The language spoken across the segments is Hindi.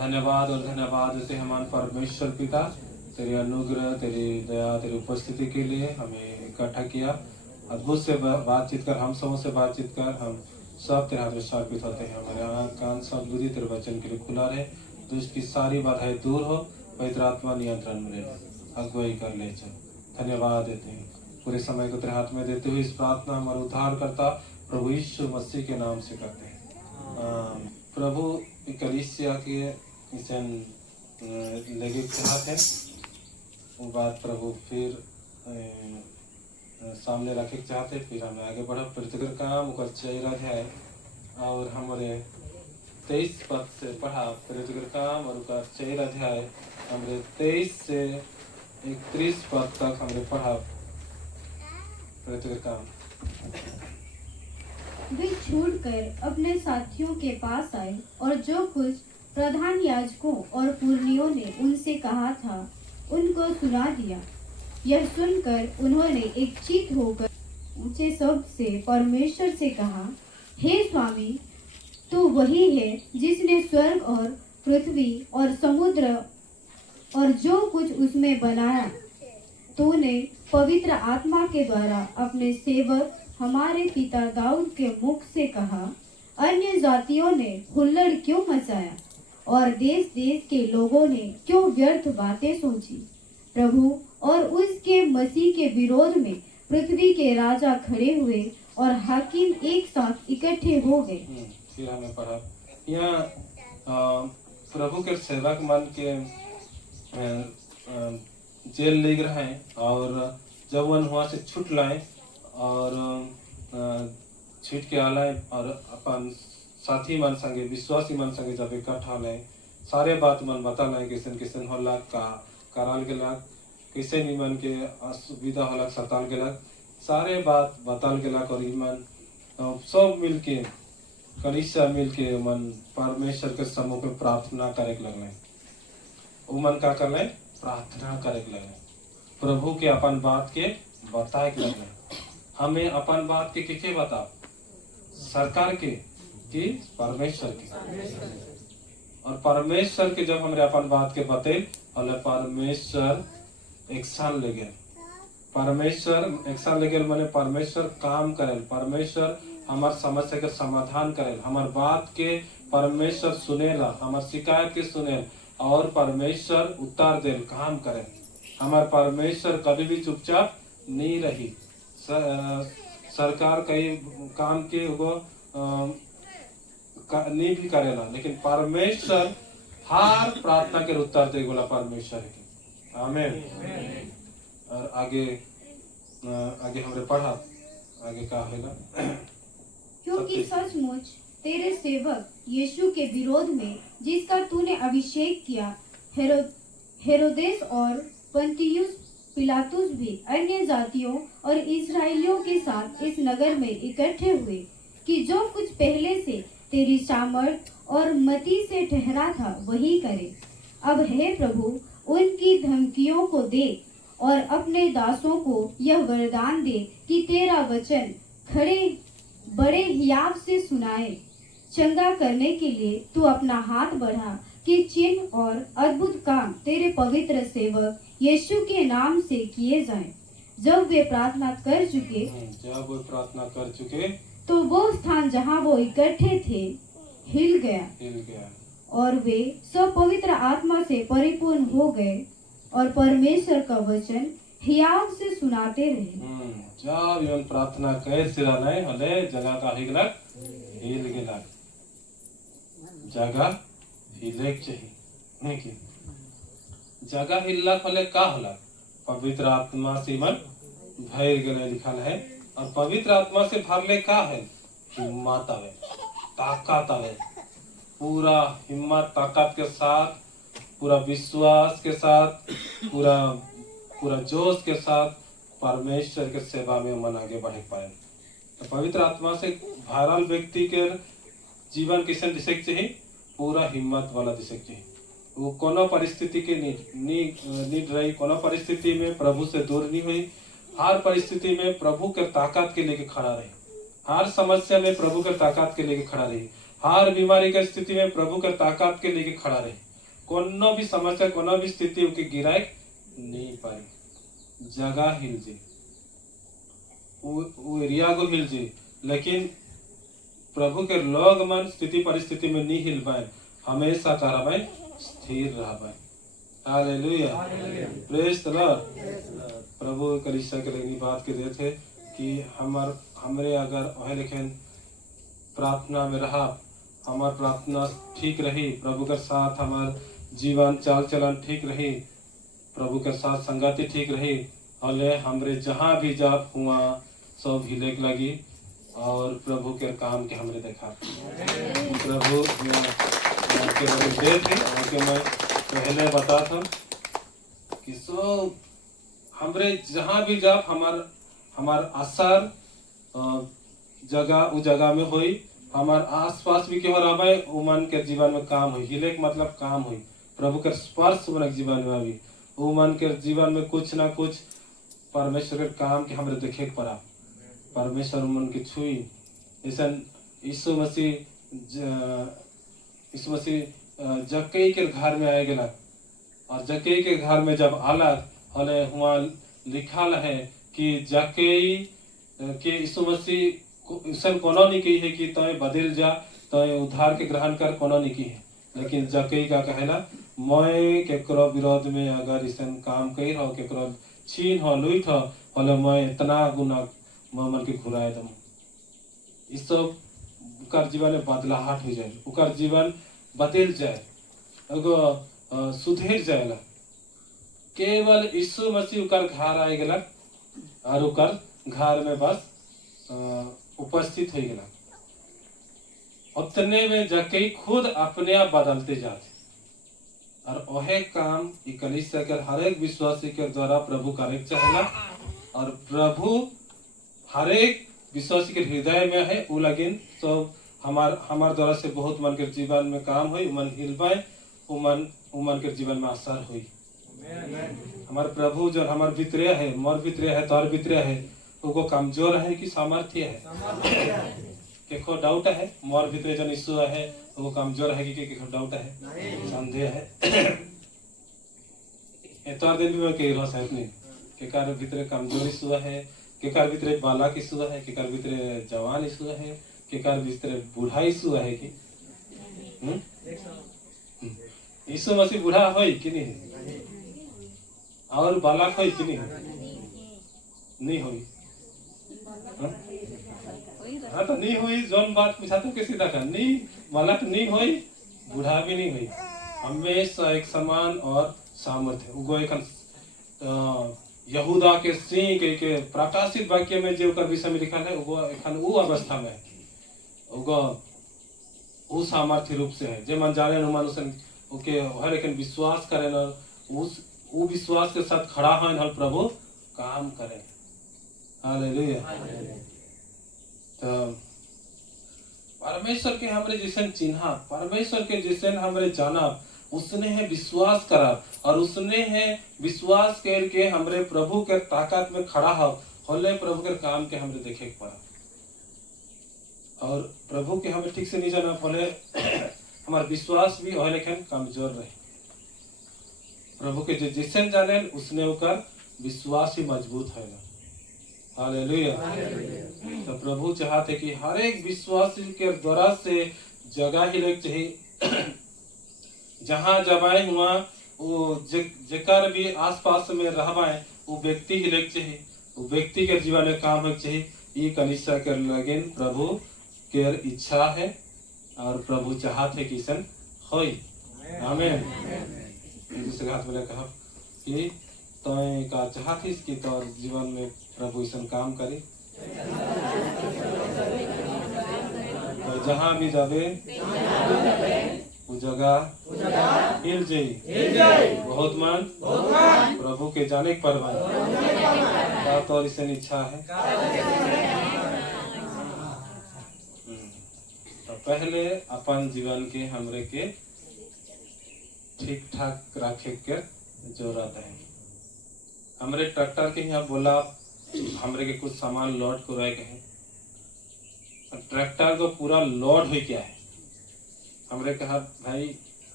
धन्यवाद और धन्यवाद देते हैं हमारे परमेश्वर पिता, तेरे अनुग्रह, तेरी दया, तेरी उपस्थिति के लिए हमें इकट्ठा किया। अद्भुत से बातचीत कर, हम सबों से बातचीत कर, हम सब तेरे हाथ में समर्पित होते हैं। हमारे आँख कान सब बुद्धि तेरे वचन के लिए खुला रहे, दुष्ट की सारी बाधाएं दूर हो, पवित्र आत्मा नियंत्रण में रहे, अगुवाई कर ले। चल धन्यवाद देते हैं, पूरे समय को तेरे हाथ में देते हुए इस प्रार्थना हमारा उद्धार करता प्रभु यीशु मसीह के नाम से करते हैं। प्रभु कलीसिया के मिशन लेके चाहते हैं, वो बात प्रभु फिर सामने रखे चाहते, फिर हमें आगे बढ़ा। प्रतिकर काम चेहरा है और हमारे 23 पद से पढ़ा प्रतिकर काम और चेहरा अध्याय हमारे 23 से 31 पद तक हमने पढ़ा प्रतिकर काम। वे छूटकर अपने साथियों के पास आए और जो कुछ प्रधान याजकों और पुरनियों ने उनसे कहा था उनको सुना दिया। यह सुनकर उन्होंने एक चित होकर ऊंचे शब्द से परमेश्वर से कहा, हे स्वामी, तू वही है जिसने स्वर्ग और पृथ्वी और समुद्र और जो कुछ उसमें बनाया। तूने पवित्र आत्मा के द्वारा अपने सेवक हमारे पिता दाऊद के मुख से कहा, अन्य जातियों ने हुल्लड़ क्यों मचाया और देश देश के लोगों ने क्यों व्यर्थ बातें सोची। प्रभु और उसके मसीह के विरोध में पृथ्वी के राजा खड़े हुए और हाकिम एक साथ इकट्ठे हो गए। फिर हमें पढ़ा यहाँ प्रभु के सेवक मन के जेल ले गए हैं और जब वन वहाँ से छूट लाए और छीट के आलाए और अपन साथी मन संगे विश्वासी मन संगे जब इकट्ठा लाए सारे बात मन बता लाए किसन किसन होला का कराल के लाग किसे निमन के असुविधा होला सताल के लाग सारे बात बताल के लाग और ईमान सब मिलके कलीसिया मिलके मन परमेश्वर के सम्मुख में प्रार्थना करे लगले। वो मन का कर ले प्रार्थना करे लगले, प्रभु के अपन बात के बताए लगले। हमें अपन बात के बता सरकार के कि परमेश्वर के, और परमेश्वर के जब हमरे अपन बात के बते और परमेश्वर एक्शन ले गए। परमेश्वर एक्शन ले गए माने परमेश्वर काम करे, परमेश्वर हमार समस्या के समाधान करे, हमार बात के परमेश्वर सुनेला, हमार शिकायत के सुने और परमेश्वर उत्तर दे काम करे। हमार परमेश्वर कभी भी चुपचाप नहीं रही। सरकार कई काम के वो नहीं भी करेला, लेकिन परमेश्वर हर प्रार्थना के उत्तर दे बोला परमेश्वर के। आमीन। और आगे हमने पढ़ा आगे क्या होगा, क्योंकि सचमुच तेरे सेवक यीशु के विरोध में जिसका तूने अभिषेक किया हेरोदेस और पंतियुस पिलातुस भी अन्य जातियों और इस्राएलियों के साथ इस नगर में इकट्ठे हुए कि जो कुछ पहले से तेरी सामर्थ और मति से ठहरा था वही करे। अब हे प्रभु, उनकी धमकियों को देख और अपने दासों को यह वरदान दे कि तेरा वचन खड़े बड़े हियाव से सुनाए। चंगा करने के लिए तू अपना हाथ बढ़ा कि चिन्ह और अद्भुत काम तेरे पवित्र सेवक यीशु के नाम से किए जाएं। जब वे प्रार्थना कर चुके तो वो स्थान जहाँ वो इकट्ठे थे हिल गया और वे सब पवित्र आत्मा से परिपूर्ण हो गए और परमेश्वर का वचन हियाव से सुनाते रहे। जब यौन प्रार्थना कर सिरा नहीं हले जगह का हिल गेला जगह हिले चाहिए कि जगह हिलला फले का होला पवित्र आत्मा से मन भर गेले लिखल है। और पवित्र आत्मा से भरले का है हिम्मत आवे, ताकत आवे, पूरा हिम्मत ताकत के साथ, पूरा विश्वास के साथ, पूरा जोश के साथ परमेश्वर के सेवा में मन आगे बढ़े पाए। तो पवित्र आत्मा से भरल व्यक्ति के जीवन किसन दिशक चाहिए, पूरा हिम्मत वाला दिशक चाहिए। वो कोनो परिस्थिति के नीड रही, कोनो परिस्थिति में प्रभु से दूर नहीं हुई, हर परिस्थिति में प्रभु के ताकत के लेके खड़ा रही, हर समस्या में प्रभु के ताकत के लेके खड़ा रही, हर बीमारी की स्थिति में प्रभु के ताकत के लेके खड़ा रही, कोनो भी समस्या कोनो भी स्थिति उनके गिराए नहीं पाई। जगह हिल जी, वो एरिया को हिल जी, लेकिन प्रभु के लोग मन स्थिति परिस्थिति में नहीं हिल पाए, हमेशा करा भाई स्थिर रहा भाई। Hallelujah, praise the Lord. प्रभु कलीसिया के लिए बात के रहे थे कि हमरे अगर वह लेकिन प्रार्थना में रहा, हमार प्रार्थना ठीक रही, प्रभु के साथ हमार जीवन चाल चलन ठीक रही, प्रभु के साथ संगति ठीक रही, हले हमरे जहाँ भी जाप हुआ सब हिले लगी और प्रभु के काम के हमरे देखा। प्रभु के दे थे मैं पहले बता था कि सब हमरे जहाँ भी जाप हमार असर जगह वो जगह में हुई, हमार आसपास भी क्यों रहा वो मन के जीवन में काम हुई। हिले के मतलब काम हुई, प्रभु के स्पर्श मन के जीवन में भी वो मन के जीवन में कुछ ना कुछ परमेश्वर के काम के हमरे देखे के पड़ा। परमेश्वर मन के छुई ऐसा यीशु मसीह जक्कई के घर में आए गला, और जक्कई के घर में जब आला हले हुआ लिखा है कि जक्कई के यीशु मसीह ऐसा कोनो नहीं की है कि तय बदल जा, तय उद्धार के ग्रहण कर, कोनो नहीं की है। लेकिन जक्कई का कहला मैं केकरो विरोध में अगर ऐसा काम कही रहो, केकरो छीन हो लुई हो हले मैं इतना गुना मन के घुराए दम, इस सब उकर जीवन में बदलाहट हो जाए, उकर जीवन बदल जाए, एगो सुधर जाएला। केवल यीशु मसीह उकर घर आए गला और उकर घर में बस उपस्थित हो गला, उतने में जक्कई खुद अपने आप बदलते जाते। और वह काम कलीसिया के हर एक विश्वासी के द्वारा प्रभु करे चाहेला, और प्रभु हर एक विश्वासी के हृदय में है वो लगिन सब हमार द्वारा से बहुत मन के जीवन में काम हुई, मन हिल पाए, उमन के जीवन में असर हुई। हमारे प्रभु जो हमारे भीतरे है, मोर भीतरे है, तोर भीतरे है, वो कमजोर है कि सामर्थ्य है? केको डाउट है मोर भीतरे जो यीशु है वो कमजोर है कि केको डाउट है, संदेह है। एतवार दिन भी मैं कह रहा हूँ नहीं के कार भीतरे कमजोर यीशु है, के कार भीतरे बालक यीशु है, के कार भीतरे जवान यीशु है, के कार भीतरे बूढ़ा यीशु है कि यीशु मसीह बूढ़ा होई कि नहीं और बालक होई कि नहीं होई? हाँ तो नहीं हुई, जोन बात पूछा तो किसी का नहीं, बालक नहीं हुई, बूढ़ा भी नहीं हुई, हमेशा एक समान और सामर्थ्य। उगो एक यहूदा के सिंह के प्रकाशित वाक्य में जो का विषय में लिखा है वो अवस्था में उगो वो सामर्थ्य रूप से है जे मन जाने अनुमान ओके हर एक विश्वास करें न वो विश्वास के साथ खड़ा है न प्रभु काम करे। हालेलुया। तो परमेश्वर के हमरे जैसे चिन्हा, परमेश्वर के जैसे हमरे जाना, उसने है विश्वास करा और उसने है विश्वास करके हमरे प्रभु के ताकत में खड़ा हो होले प्रभु के काम के हमरे देखे के पड़ा। और प्रभु के हमें ठीक से नहीं जाना बोले हमारा विश्वास भी हो लेकिन कमजोर रहे। प्रभु के जिसे जाने उसने उकर विश्वास ही मजबूत है। हालेलुया। तो प्रभु चाहते कि हर एक विश्वासी के द्वारा से जगह ही लेक चाहिए जहाँ जबाए हुआ वो जेकर भी आसपास में रहबाए वो व्यक्ति ही लेक चाहिए, वो व्यक्ति के जीवन में काम होना चाहिए। ये कलीसिया के लगन प्रभु के इच्छा है और प्रभु चाहते कि सन होई। आमीन। दूसरे हाथ में कहा कि तो का चाहती कि तो जीवन में प्रभु ईसन काम करे, तो जहाँ भी जावे वो जगह हिल जाए। बहुत मान प्रभु के जाने पर तो ईसन इच्छा है। तो पहले अपन जीवन के हमरे के ठीक ठाक रखे के जरूरत है। हमरे ट्रैक्टर के यहाँ बोला हमरे के कुछ सामान लोड को रह गए, ट्रैक्टर को पूरा लोड हो क्या है। हमरे कहा भाई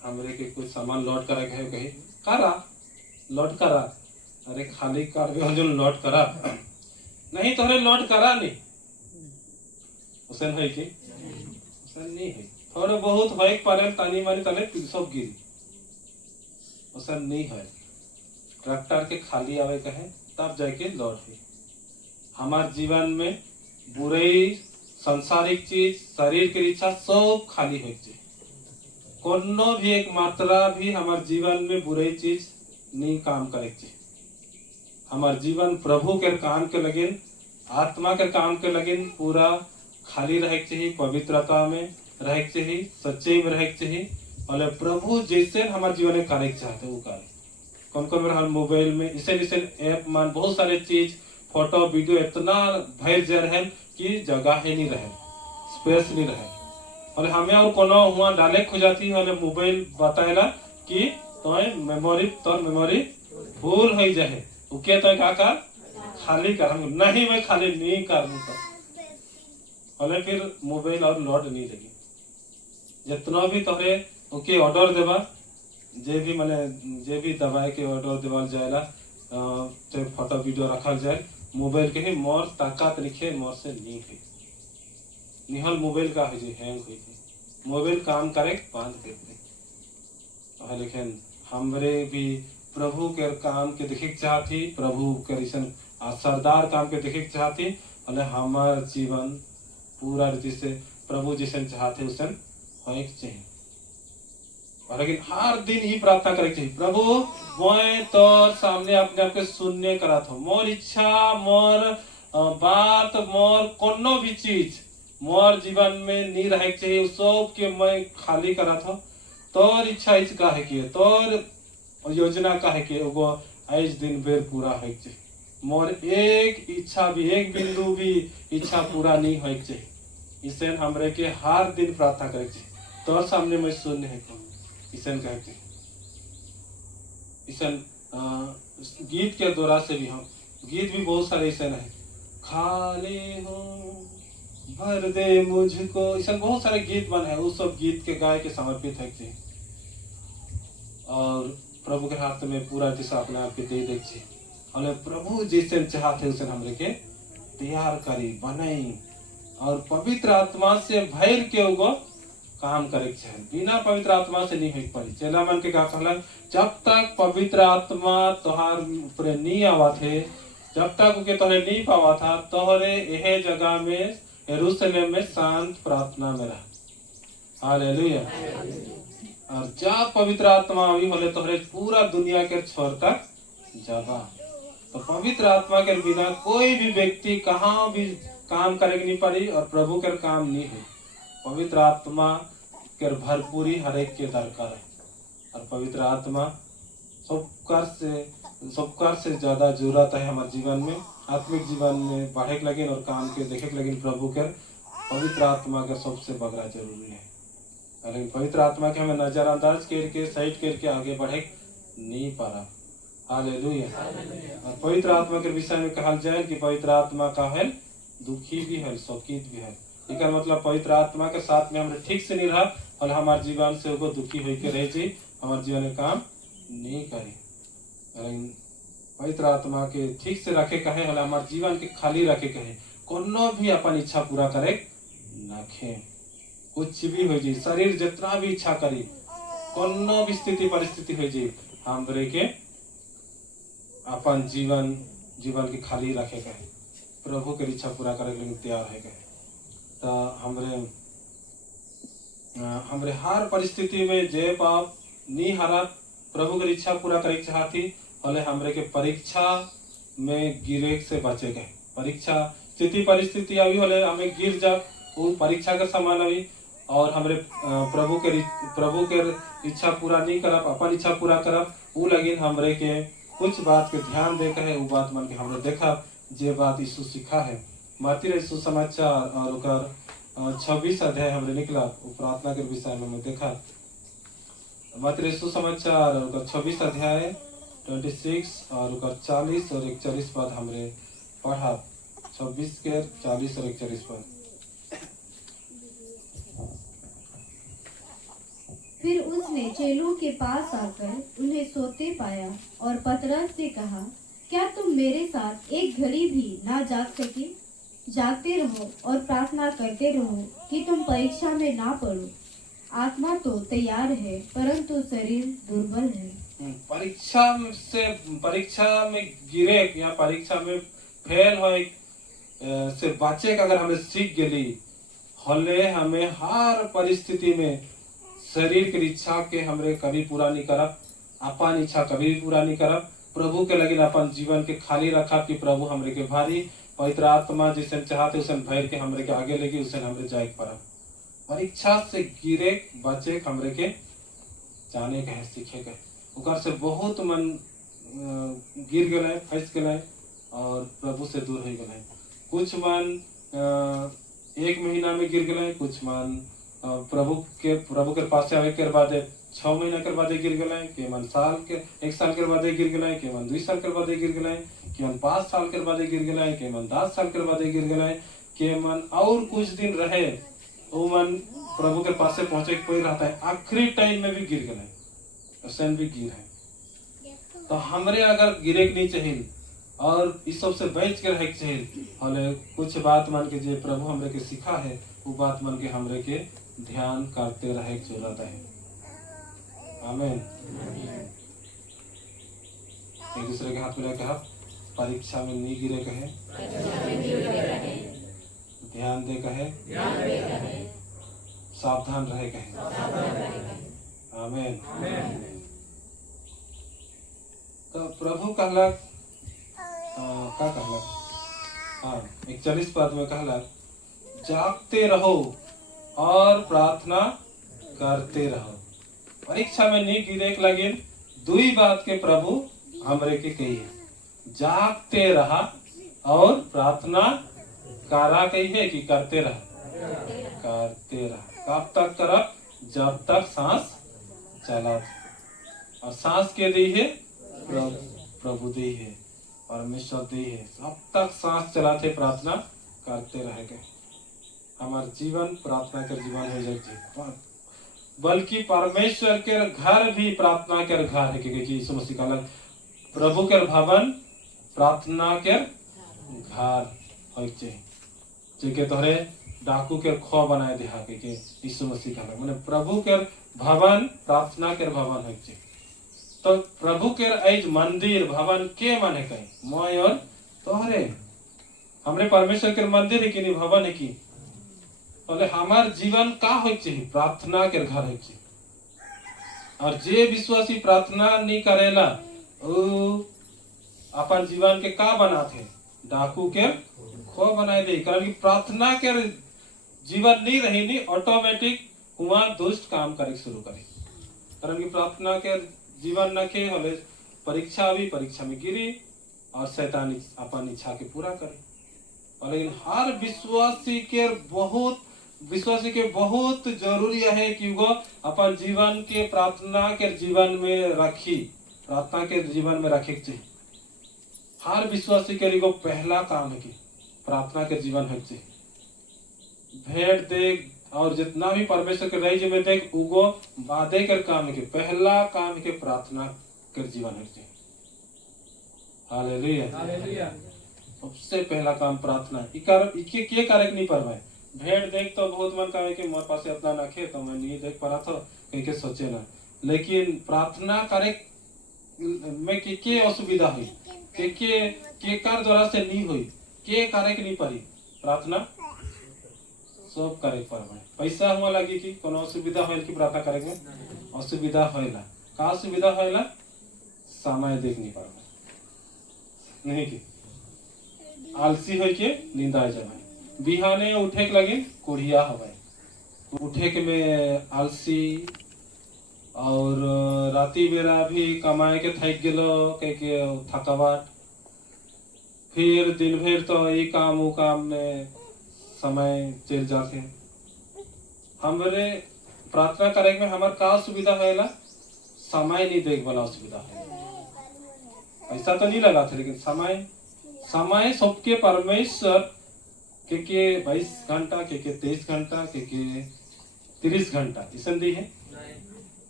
हमरे के कुछ सामान लौट करा के कही करा लौट करा, अरे खाली कर भी जो लौट करा नहीं तोहरे लौट करा नहीं उसन है कि उसन नहीं है, थोड़े बहुत होए पारे तानी मानी तले सब गिरी उसन नहीं है। ट्रैक्टर के खाली आवे कहे तब जाके लौट है। हमारे जीवन में बुराई संसारिक चीज शरीर की इच्छा सब खाली हो जाए, कोनो भी एक मात्रा भी हमारे जीवन में बुराई चीज नहीं काम करे। हमारे जीवन प्रभु के काम के लगिन आत्मा के काम के लगिन पूरा खाली रहे चाहिए, पवित्रता में रहे चाहिए, सच्चाई में रहे चाहिए और प्रभु जैसे हमारे जीवन में कार्य चाहते वो कार्य। कौन कौन हम मोबाइल में इसे ऐप मान बहुत सारे चीज फोटो वीडियो इतना भर जा रहे कि जगह ही नहीं रहे, स्पेस नहीं रहे और हमें और कोनो हुआ डाले खुजाती है मोबाइल बताएला कि तो मेमोरी फुल हो जाए उके तो का खाली कर हम नहीं मैं खाली नहीं कर और फिर मोबाइल और लोड नहीं लगी जितना भी तोरे ओके ऑर्डर देवा जे भी माने जे भी दवाई के ऑर्डर देवल जाएला चाहे फोटो वीडियो रखल जाए मोबाइल के ही मोर ताकत लिखे मोर से नहीं है निहल मोबाइल का है हैंग हुई थी मोबाइल काम करे बंद करते लेकिन हमरे भी प्रभु के काम के देखे चाहती प्रभु के सरदार काम के देखे चाहती और हमार जीवन पूरा रीति से प्रभु जैसे चाहते उसे होए चाहिए और लेकिन हर दिन ही प्रार्थना करे चाहिए प्रभु मैं तो सामने अपने आप के सुनने करा था मोर इच्छा मोर बात मोर कोनो भी चीज मोर जीवन में नहीं रहे चाहिए सब के मैं खाली करा था तोर इच्छा इस का है कि तोर योजना का है कि वो आज दिन बेर पूरा है चाहिए मोर एक इच्छा भी एक बिंदु भी इच्छा पूरा नहीं हो चाहिए इसे हमरे के हर दिन प्रार्थना करे चाहिए तोर सामने मैं सुनने है ईसन कहते ईसन गीत के द्वारा से भी हम गीत भी बहुत सारे ईसन है खाली हो भर दे मुझको ईसन बहुत सारे गीत बने हैं उस सब गीत के गाय के समर्पित है और प्रभु के हाथ में पूरा दिशा अपने आप के दे देखिए और प्रभु जैसे चाहते उसे हमरे के तैयार करी बनाई और पवित्र आत्मा से भैर के उगो काम करे बिना पवित्र आत्मा से नहीं हो पाई चेला मन के का कहला जब तक पवित्र आत्मा तोहार ऊपर नहीं आवा थे जब तक उके तोहरे नहीं पावा था तोहरे यह जगह में यरूशलेम में शांत प्रार्थना में रहा हालेलुया और जब पवित्र आत्मा आवी होले तोहरे पूरा दुनिया के छोर तक जाबा तो पवित्र आत्मा के बिना कोई भी व्यक्ति कहाँ भी काम करे नहीं पारी और प्रभु के काम नहीं है पवित्र आत्मा के भरपूरी हर एक के दरकार है और पवित्र आत्मा सबकर से ज्यादा जरूरत है हमारे जीवन में आत्मिक जीवन में बढ़े के लगे और काम के देखे के लगे प्रभु के पवित्र आत्मा का सबसे बगरा जरूरी है लेकिन पवित्र आत्मा के हमें नजरअंदाज करके साइड करके आगे बढ़े नहीं पा रहा हालेलुया और पवित्र आत्मा के विषय में कहा जाए कि पवित्र आत्मा का है दुखी भी है शोकित भी है इसका मतलब पवित्र आत्मा के साथ में हमारे ठीक से नहीं रहा और हमारे जीवन से वो दुखी होकर रह जाए हमारे जीवन में काम नहीं करे पवित्र आत्मा के ठीक से रखे कहे हमारे जीवन के खाली रखे कहे कोनो भी अपन इच्छा पूरा करे नखे कुछ भी हो जाए शरीर जितना भी इच्छा करी कोनो भी स्थिति परिस्थिति हो जाए हमरे के अपन जीवन की खाली रखे कहे प्रभु के इच्छा पूरा करे के लिए तैयार है कहे तो हमरे हर परिस्थिति में जय पाप नहीं हारा प्रभु की इच्छा पूरा करे चाहती हले हमरे के परीक्षा में गिरे से बचे गए परीक्षा स्थिति परिस्थिति अभी हले हमें गिर जा वो परीक्षा का समान अभी और हमरे प्रभु के इच्छा पूरा नहीं करब अपन इच्छा पूरा करब वो लगिन हमरे के कुछ बात के ध्यान दे के वो बात मन के हमरे देखा जे बात यीशु सिखा है मत्ती यीशु समाचार और 26 अध्याय हमरे निकला वो प्रार्थना के विषय में मैं देखा मत्ती यीशु समाचार और 26 अध्याय 26 और 40 और 41 पद हमरे पढ़ा 26 के 40 और 41 पद फिर उसने चेलों के पास आकर उन्हें सोते पाया और पतरस से कहा, क्या तुम मेरे साथ एक घड़ी भी ना जाग सके? जागते रहो और प्रार्थना करते रहो कि तुम परीक्षा में ना पड़ो। आत्मा तो तैयार है परंतु शरीर दुर्बल है। परीक्षा में गिरे या परीक्षा में फेल हो से बचे अगर हमें सीख गेली हले हमें हर परिस्थिति में शरीर की इच्छा के हमरे कभी पूरा नहीं करब, अपन इच्छा कभी भी पूरा नहीं करब। प्रभु के लगिन अपन जीवन के खाली रखा कि प्रभु हमरे के भारी पवित्र आत्मा जिसे चाहते उसे भैर के हमरे के आगे लेगी उसे हमरे जाए परब। परीक्षा से गिरे बचे हमरे के जाने के सीखे गए उकर से बहुत मन गिर गए फंस गए और प्रभु से दूर हो गए। कुछ मन 1 महीना में गिर गए, कुछ मन प्रभु के पास आवे के बाद 6 महीना के बाद गिर गए, के मन 1 साल के बाद गिर गए, के मन 2 साल के बाद गिर गए, के मन 5 साल के बाद गिर गए, के मन 10 साल के बाद गिर गए, के मन और कुछ दिन रहे वो मन प्रभु के पास से पहुंचे कोई रहता है आखिरी टाइम में भी गिर गए, ऐसा भी गिर है। तो हमरे अगर गिरे के नहीं चाहिए और इस सब से बच के रहे चाहिए हले कुछ बात मान के जो प्रभु हमरे के सिखा है वो बात मान के हमरे के ध्यान करते रहे जरूरत है। आमीन। एक दूसरे के हाथ में कहा परीक्षा में नहीं गिरे कहे, ध्यान दे कहे, सावधान रहे कहे। आमीन। तो प्रभु कहला क्या कहला? हाँ 41 पद में कहला जागते रहो और प्रार्थना करते रहो। परीक्षा में नहीं गिरे के लगे दुई बात के प्रभु हमरे के कही है, जागते रहा और प्रार्थना करा कही है कि करते रहा, करते रहा। कब तक करब? जब तक सांस चला। और सांस के दी है प्रभु दी है, परमेश्वर दी है। अब तक सांस चलाते प्रार्थना करते रहेंगे। हमारे जीवन प्रार्थना के जीवन हो जाए, बल्कि परमेश्वर के घर भी प्रार्थना के घर है क्योंकि यीशु मसीह का प्रभु के भवन प्रार्थना के घर हो चाहिए। तोहरे डाकू के खो बनाए दिहा के यीशु मसीह का मैंने प्रभु के भवन प्रार्थना के भवन हो चाहिए। तो प्रभु के ऐज मंदिर भवन के माने कहीं मोय और तोहरे हमरे परमेश्वर के मंदिर है कि नहीं भवन है कि बोले हमार जीवन का हो चाहिए प्रार्थना के घर हो चाहिए। और जे विश्वासी प्रार्थना नहीं करेला अपन जीवन के का बनाते डाकू के खो बनाए दे। कारण कि प्रार्थना के जीवन नहीं रही नहीं ऑटोमेटिक वहां दुष्ट काम करे शुरू करे। कारण कि प्रार्थना के जीवन न के हले परीक्षा में गिरी और शैतान अपन इच्छा के पूरा करे। लेकिन हर विश्वासी के बहुत जरूरी है कि वो अपन जीवन के प्रार्थना के जीवन में रखी, प्रार्थना के जीवन में रखे चाहिए। हर विश्वासी के लिए पहला काम है कि प्रार्थना के जीवन है चाहिए। भेंट देख और जितना भी परमेश्वर के राज्य में देख उगो वादे कर काम है कि पहला काम है कि प्रार्थना के जीवन है चाहिए। हालेलुया। सबसे पहला काम प्रार्थना इके के कारक नहीं परवाए। भेंट देख तो बहुत मन का है कि मोर पास इतना ना खे तो मैं नहीं देख पा रहा था कहीं के सोचे ना। लेकिन प्रार्थना करे में के असुविधा हुई के कार द्वारा से नहीं हुई के कारक नहीं पड़ी प्रार्थना सब करे परवाए। पैसा हुआ लगी कि कोनो असुविधा होइल कि प्रार्थना करे में असुविधा होइला का असुविधा होइला समय देख नहीं पावे नहीं कि आलसी हो के नींद आ जाए। बिहाने उठे के लगे कोढ़िया हवाए उठे के में आलसी और राती बेरा भी कमाए के थक गेलो के थकावट फिर दिन भर तो ये काम वो काम में समय चल जाते। हमरे प्रार्थना करे में हमार का सुविधा है समय नहीं देख वाला सुविधा है। ऐसा तो नहीं लगा था लेकिन समय सबके परमेश्वर के 22 घंटा के 23 घंटा के 30 घंटा इसन दी है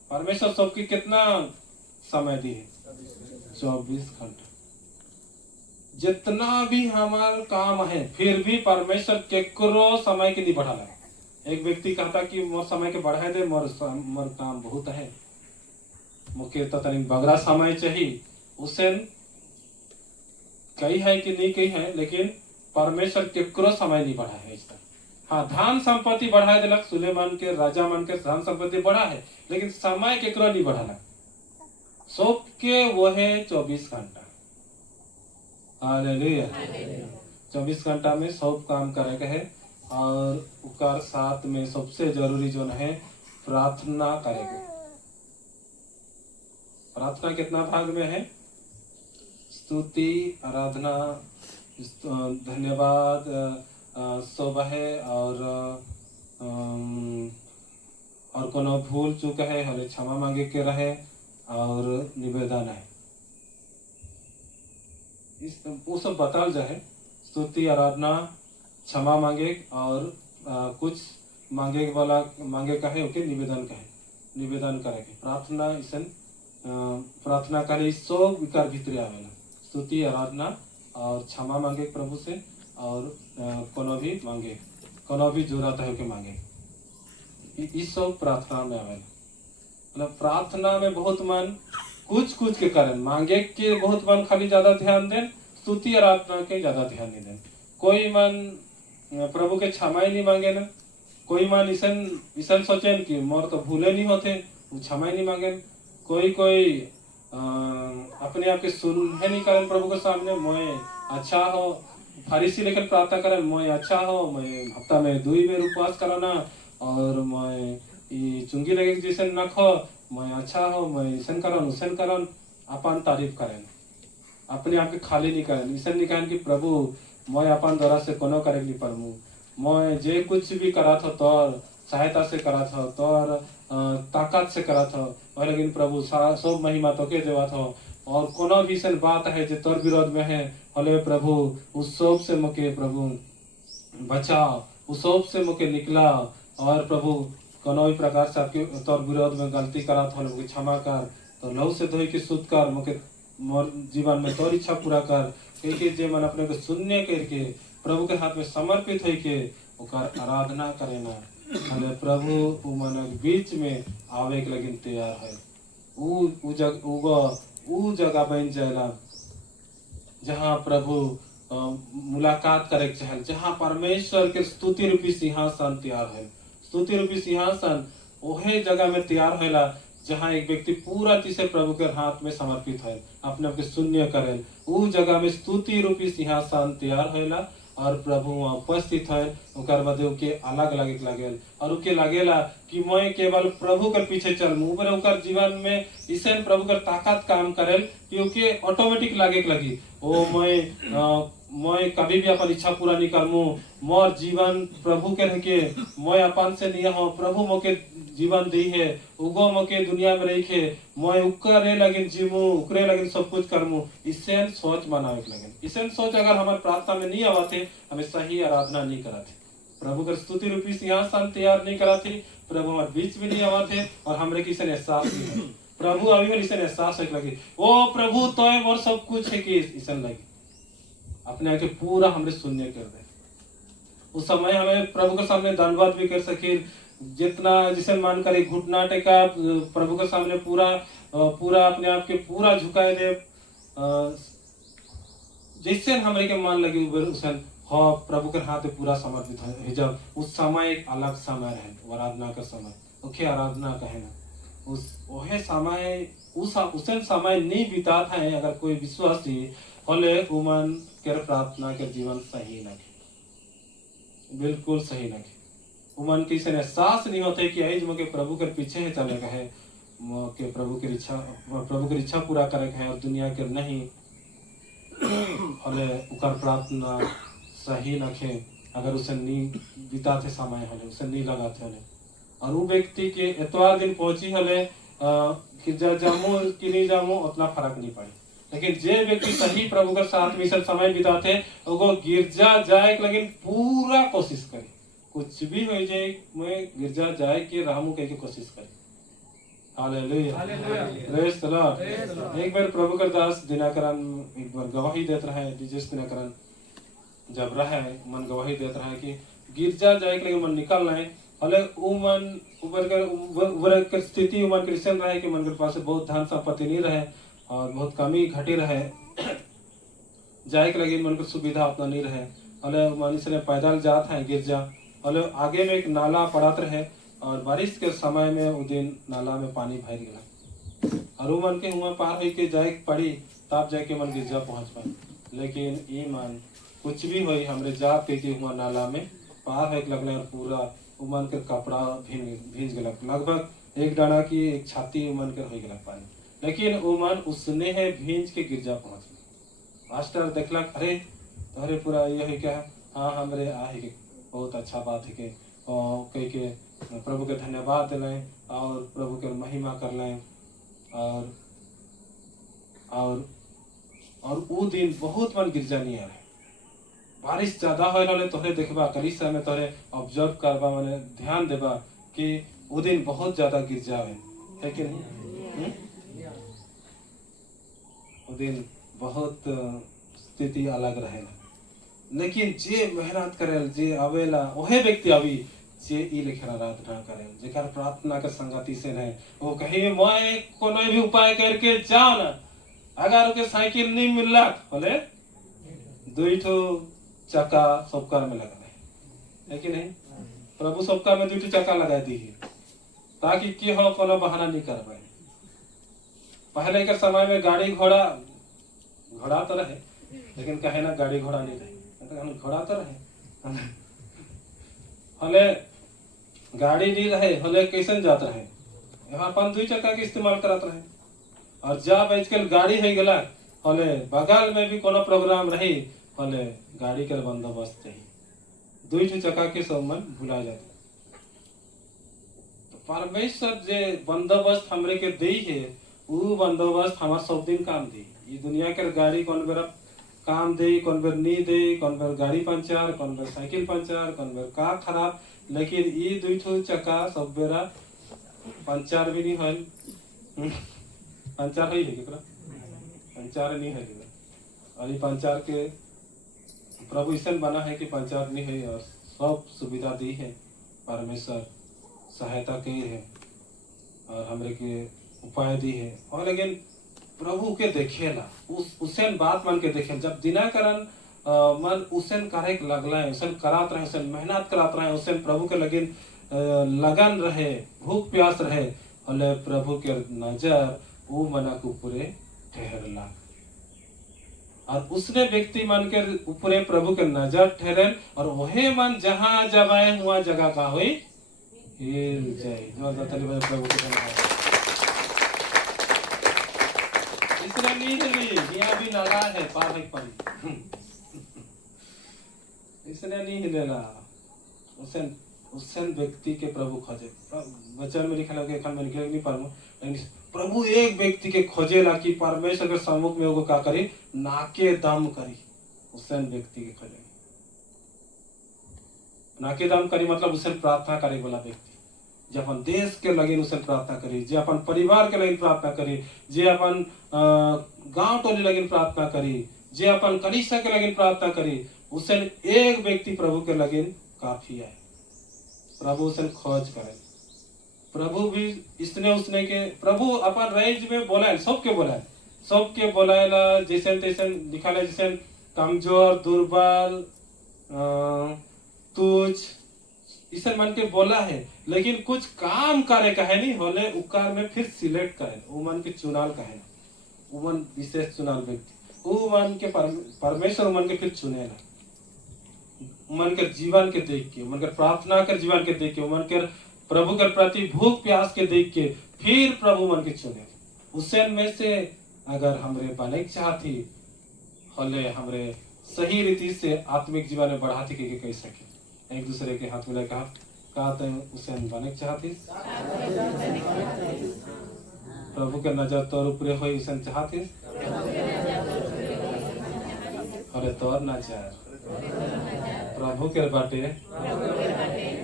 परमेश्वर सबके कितना समय दी है? 24 घंटा। जितना भी हमारा काम है फिर भी परमेश्वर केकरो समय के नहीं बढ़ाला। एक व्यक्ति कहता कि मोर समय के बढ़ाए दे, मोर काम बहुत है, मुके तो तनी बगरा समय चाहिए। उसे कही है कि नहीं कही है, लेकिन परमेश्वर केकरो समय नहीं बढ़ा है इस तरह। हाँ, धन संपत्ति बढ़ा दिलक, सुलेमान के राजा मन के धन संपत्ति बढ़ा है, लेकिन समय केकरो नहीं बढ़ाला। सबके वो है 24 घंटा। हालेलुया। 24 घंटा में सब काम करे के है, और उकर साथ में सबसे जरूरी जो है प्रार्थना करेगा। प्रार्थना कितना भाग में है? स्तुति, आराधना, धन्यवाद सब है, और कोनो भूल चूक है हले क्षमा मांगे के रहे, और निवेदन है। इस वो सब बताल जाए। स्तुति, आराधना, क्षमा मांगे, और कुछ मांगे वाला मांगे का है, ओके निवेदन का है, निवेदन करेंगे। प्रार्थना इसन प्रार्थना करे सब विकार भीतर आवेला। स्तुति, आराधना और क्षमा मांगे प्रभु से, और कोनो भी मांगे, कोनो भी जरूरत है के मांगे, इस सब प्रार्थना में आवेला। मतलब प्रार्थना में बहुत मन कुछ के कारण मांगे के बहुत मन खाली ज्यादा ध्यान दें, स्तुति आराधना के ज्यादा ध्यान नहीं दें। कोई मन प्रभु के क्षमा ही नहीं मांगे ना, कोई मन इसन सोचे कि मोर तो भूले नहीं होते, वो क्षमा ही नहीं मांगे। कोई अपने आप के सुन नहीं करें प्रभु के सामने, मोए अच्छा हो, फरीसी लेकर प्रार्थना करें, मोए अच्छा हो, मैं हफ्ता में 2 बेर उपवास कराना, और मैं चुंगी लगे जैसे न खो, मैं अच्छा हो, मैं ईसन करन अपन तारीफ करें, अपने आप के खाली नहीं करें। ईसन नहीं कहें कि प्रभु मैं अपन द्वारा से कोनो करे नहीं परमु, मैं जे कुछ भी करा था तोर सहायता से करा था, तोर ताकत से करा था, और लेकिन प्रभु सब महिमा तो के देवा था, और कोनो भी सन बात है जो तोर विरोध में है, हले प्रभु उस सब से मुके प्रभु बचाओ, उस सब से मुके निकला, और प्रभु कोनो भी प्रकार से आपके तोर विरोध में गलती करा था, मुके क्षमा कर, तो लहू से धोई के शुद्ध कर, मुके मोर जीवन में तोर इच्छा पूरा कर, कहीं जे मन अपने को शून्य करके प्रभु के हाथ में समर्पित हो के ओकर आराधना करेना, हले प्रभु उ मन बीच में आवे के लगिन तैयार है। उ जगह बन जाएला जहाँ प्रभु मुलाकात करे चाहे, जहाँ परमेश्वर के स्तुति रूपी सिंहासन तैयार है। स्तुति रूपी सिंहासन ओहे जगह में तैयार होला जहाँ एक व्यक्ति पूरा चीज प्रभु के हाथ में समर्पित है, अपने आप के शून्य करे। उ जगह में स्तुति रूपी सिंहासन तैयार होला, और प्रभु वहाँ उपस्थित है। ओकर बाद के अलग लगेल, और उके लगेला कि मैं केवल प्रभु के पीछे चलूं, ऊपर ओकर जीवन में इसे प्रभु का ताकत काम करेल कि ओके ऑटोमेटिक लगी ओ मैं कभी भी अपन इच्छा पूरा नहीं करमू, मोर जीवन प्रभु के रह के मैं अपन से नहीं हो, प्रभु मोके जीवन दी है, उगो मोके दुनिया में रखे, मैं उकरे लगिन जीमू, उकरे लगिन सब कुछ करमू, इसे सोच बनावे लगिन। इसे सोच अगर हमारे प्रार्थना में नहीं आवाते, हमें सही आराधना नहीं कराते, प्रभु का स्तुति रूपी सिंहासन तैयार नहीं कराते, प्रभु हमारे बीच में नहीं आवाते, और हमरे किसी एहसास नहीं है प्रभु अभी भी इसे एहसास लगे ओ प्रभु तो मोर सब कुछ है कि इसे लगे अपने आके पूरा हमरे शून्य कर दे। उस समय हमें प्रभु के सामने धन्यवाद भी कर सके, जितना जिसे मान कर घुटना टेका प्रभु के सामने पूरा अपने आप के पूरा झुकाए दे, जैसे हमरे के मान लगे उसे हाँ प्रभु के हाथ में पूरा समर्पित है। जब उस समय एक अलग समय रहे आराधना का समय, ओके आराधना कहे ना, उस वह समय उसे समय नहीं बिताता है अगर कोई विश्वासी होले उमन के प्रार्थना के जीवन सही न बिल्कुल सही न उमन की से एहसास नहीं होते कि आई के प्रभु के पीछे ही चले गए के प्रभु की इच्छा पूरा करे है, और दुनिया के नहीं होले उकर प्रार्थना सही नखे अगर उसे नहीं बिताते समय हले उसे नहीं लगाते हले, और वो व्यक्ति के एतवार दिन पहुंची हले गिरजा जामू कि नहीं जामू उतना फर्क नहीं पड़े, लेकिन जे व्यक्ति सही प्रभु के साथ में समय बिताते वो गिरजा जाए लेकिन पूरा कोशिश करे, कुछ भी हो जाए मैं गिरजा जाए कि रामू कह के कोशिश करे, हालेलुया, प्रेज द लॉर्ड। एक बार प्रभु का दास दिनाकरन एक बार गवाही देता है, जिस दिनाकरन जब रहे मन गवाही देता है कि गिरजा जाए के लिए मन निकल रहे हले उ मन उबर के स्थिति मन क्रिश्चियन रहे कि मन के पास बहुत धन संपत्ति नहीं रहे और बहुत कमी घटी रहे जाए के लगे मन को सुविधा उतना नहीं रहे हले मन इसलिए पैदल जात है गिरजा हले आगे में एक नाला पड़त रहे और बारिश के समय में उस दिन नाला में पानी भर गया और वो मन के हुआ पार होके जाए पड़ी तब जाके मन गिरजा पहुंच पाए। लेकिन ई मन कुछ भी हुई हमरे जा पे के हुआ नाला में पार है लगल और पूरा उमन के कपड़ा भींज गलक लगभग एक डाना की एक छाती उमन के हो गलक पानी। लेकिन उमन उसने है भींज के गिरजा पहुंच गए। मास्टर देखलक अरे तोहरे पूरा ये है क्या, हाँ हमरे आ है बहुत अच्छा बात है के कह के प्रभु के धन्यवाद दिलाएं और प्रभु के महिमा कर लें और वो दिन बहुत मन गिरजा नहीं आ रहे बारिश ज्यादा हो रहा तोहरे देखबा कलिसिया में तोहरे ऑब्जर्व करबा माने ध्यान देबा कि वो दिन बहुत ज्यादा गिरजा है कि नहीं? वो दिन बहुत स्थिति अलग रहेला। लेकिन जे मेहनत करेल जे आवेला वही व्यक्ति अभी जे ई लेखन आराधना करे जेकर प्रार्थना के संगति से नहीं वो कहे मैं कोनो भी उपाय करके जाओ ना अगर ओके साइकिल नहीं मिलला बोले दुई ठो चक्का सबकार में लगा है कि नहीं? प्रभु सबकार में दुई ठो चक्का लगा दी है ताकि की हो कोनो बहाना नहीं कर पाए। पहले के समय में गाड़ी घोड़ा तो रहे लेकिन कहे ना गाड़ी घोड़ा नहीं रहे घोड़ा तो रहे हले गाड़ी नहीं रहे हले कैसे जात रहे यहाँ अपन दुई चक्का के इस्तेमाल करत रहे और जब आजकल गाड़ी है गला हले बगल में भी कोनो प्रोग्राम रही हले गाड़ी के बंदोबस्त चाहिए दुई चक्का के सब मन भुला जाते। तो परमेश्वर जे बंदोबस्त हमरे के दी है वो बंदोबस्त हमार सब दिन काम दी। ये दुनिया के गाड़ी कौन बेर काम दे कौन बेर नहीं दे कौन बेर गाड़ी पंचर कौन बेर साइकिल पंचर कौन बेर का खराब लेकिन ये दुई ठो चक्का सब बेरा पंचर भी नहीं है पंचर है केकरा पंचर नहीं है और ये पंचर के प्रभु ईसन बना है कि पंचर नहीं है और सब सुविधा दी है परमेश्वर सहायता की है और हमरे के उपाय दी है। और लेकिन प्रभु के देखेला उसेन बात मान के देखे जब दिनाकरन मन उसेन करे लगला है उसेन करात रहे उसेन मेहनत करात रहे उसेन प्रभु के लगिन लगन रहे भूख प्यास रहे हले प्रभु के नजर वो मना के ऊपरे ठहरला और उसने व्यक्ति मन के ऊपरे प्रभु के नजर ठहरन और वही मन जहां जबाए हुआ जगह का हुई हिल जाए। प्रभु के धन्यवाद इसने नहीं हिली यहाँ भी नाला है पार पानी इसने नहीं हिलेला उसन व्यक्ति के प्रभु खोजे वचन में लिखा लगे मैं निकल नहीं पाऊंगा लेकिन प्रभु एक व्यक्ति के खोजेला कि परमेश्वर के सम्मुख में वो का करी नाके दम करी उसन व्यक्ति के खोजे नाके दम करी मतलब उसन प्रार्थना करे वाला व्यक्ति जे अपन देश के लगे उसन प्रार्थना करी जे अपन परिवार के लगे प्रार्थना करी जे अपन गांव टोली लगे प्रार्थना करी जे अपन कलीसिया के लगे प्रार्थना करी उसन एक व्यक्ति प्रभु के लगे काफी है। प्रभु उसन खोज करे प्रभु भी इसने उसने के प्रभु अपन रेंज में बोला सबके बोलाएला जैसे तैसे दिखाला जैसे कमजोर दुर्बल तुझ इसे मन के बोला है लेकिन कुछ काम करे कहे नहीं होले उकार में फिर सिलेक्ट करे वो मन के चुनाव कहे वो मन विशेष चुनाव व्यक्ति वो मन के परमेश्वर मन के फिर चुनेला मन के जीवन के देख के मन के प्रार्थना कर जीवन के देख के मन के प्रभु के प्रति भूख प्यास के देख के फिर प्रभु मन के चुने उसे में से अगर हमरे बने चाहती हले हमरे सही रीति से आत्मिक जीवन में बढ़ाती के कह सके एक दूसरे के हाथ मिला कहा उसे बने चाहती प्रभु के नजर तौर ऊपर हो उसे चाहती अरे तौर नजर प्रभु के बाटे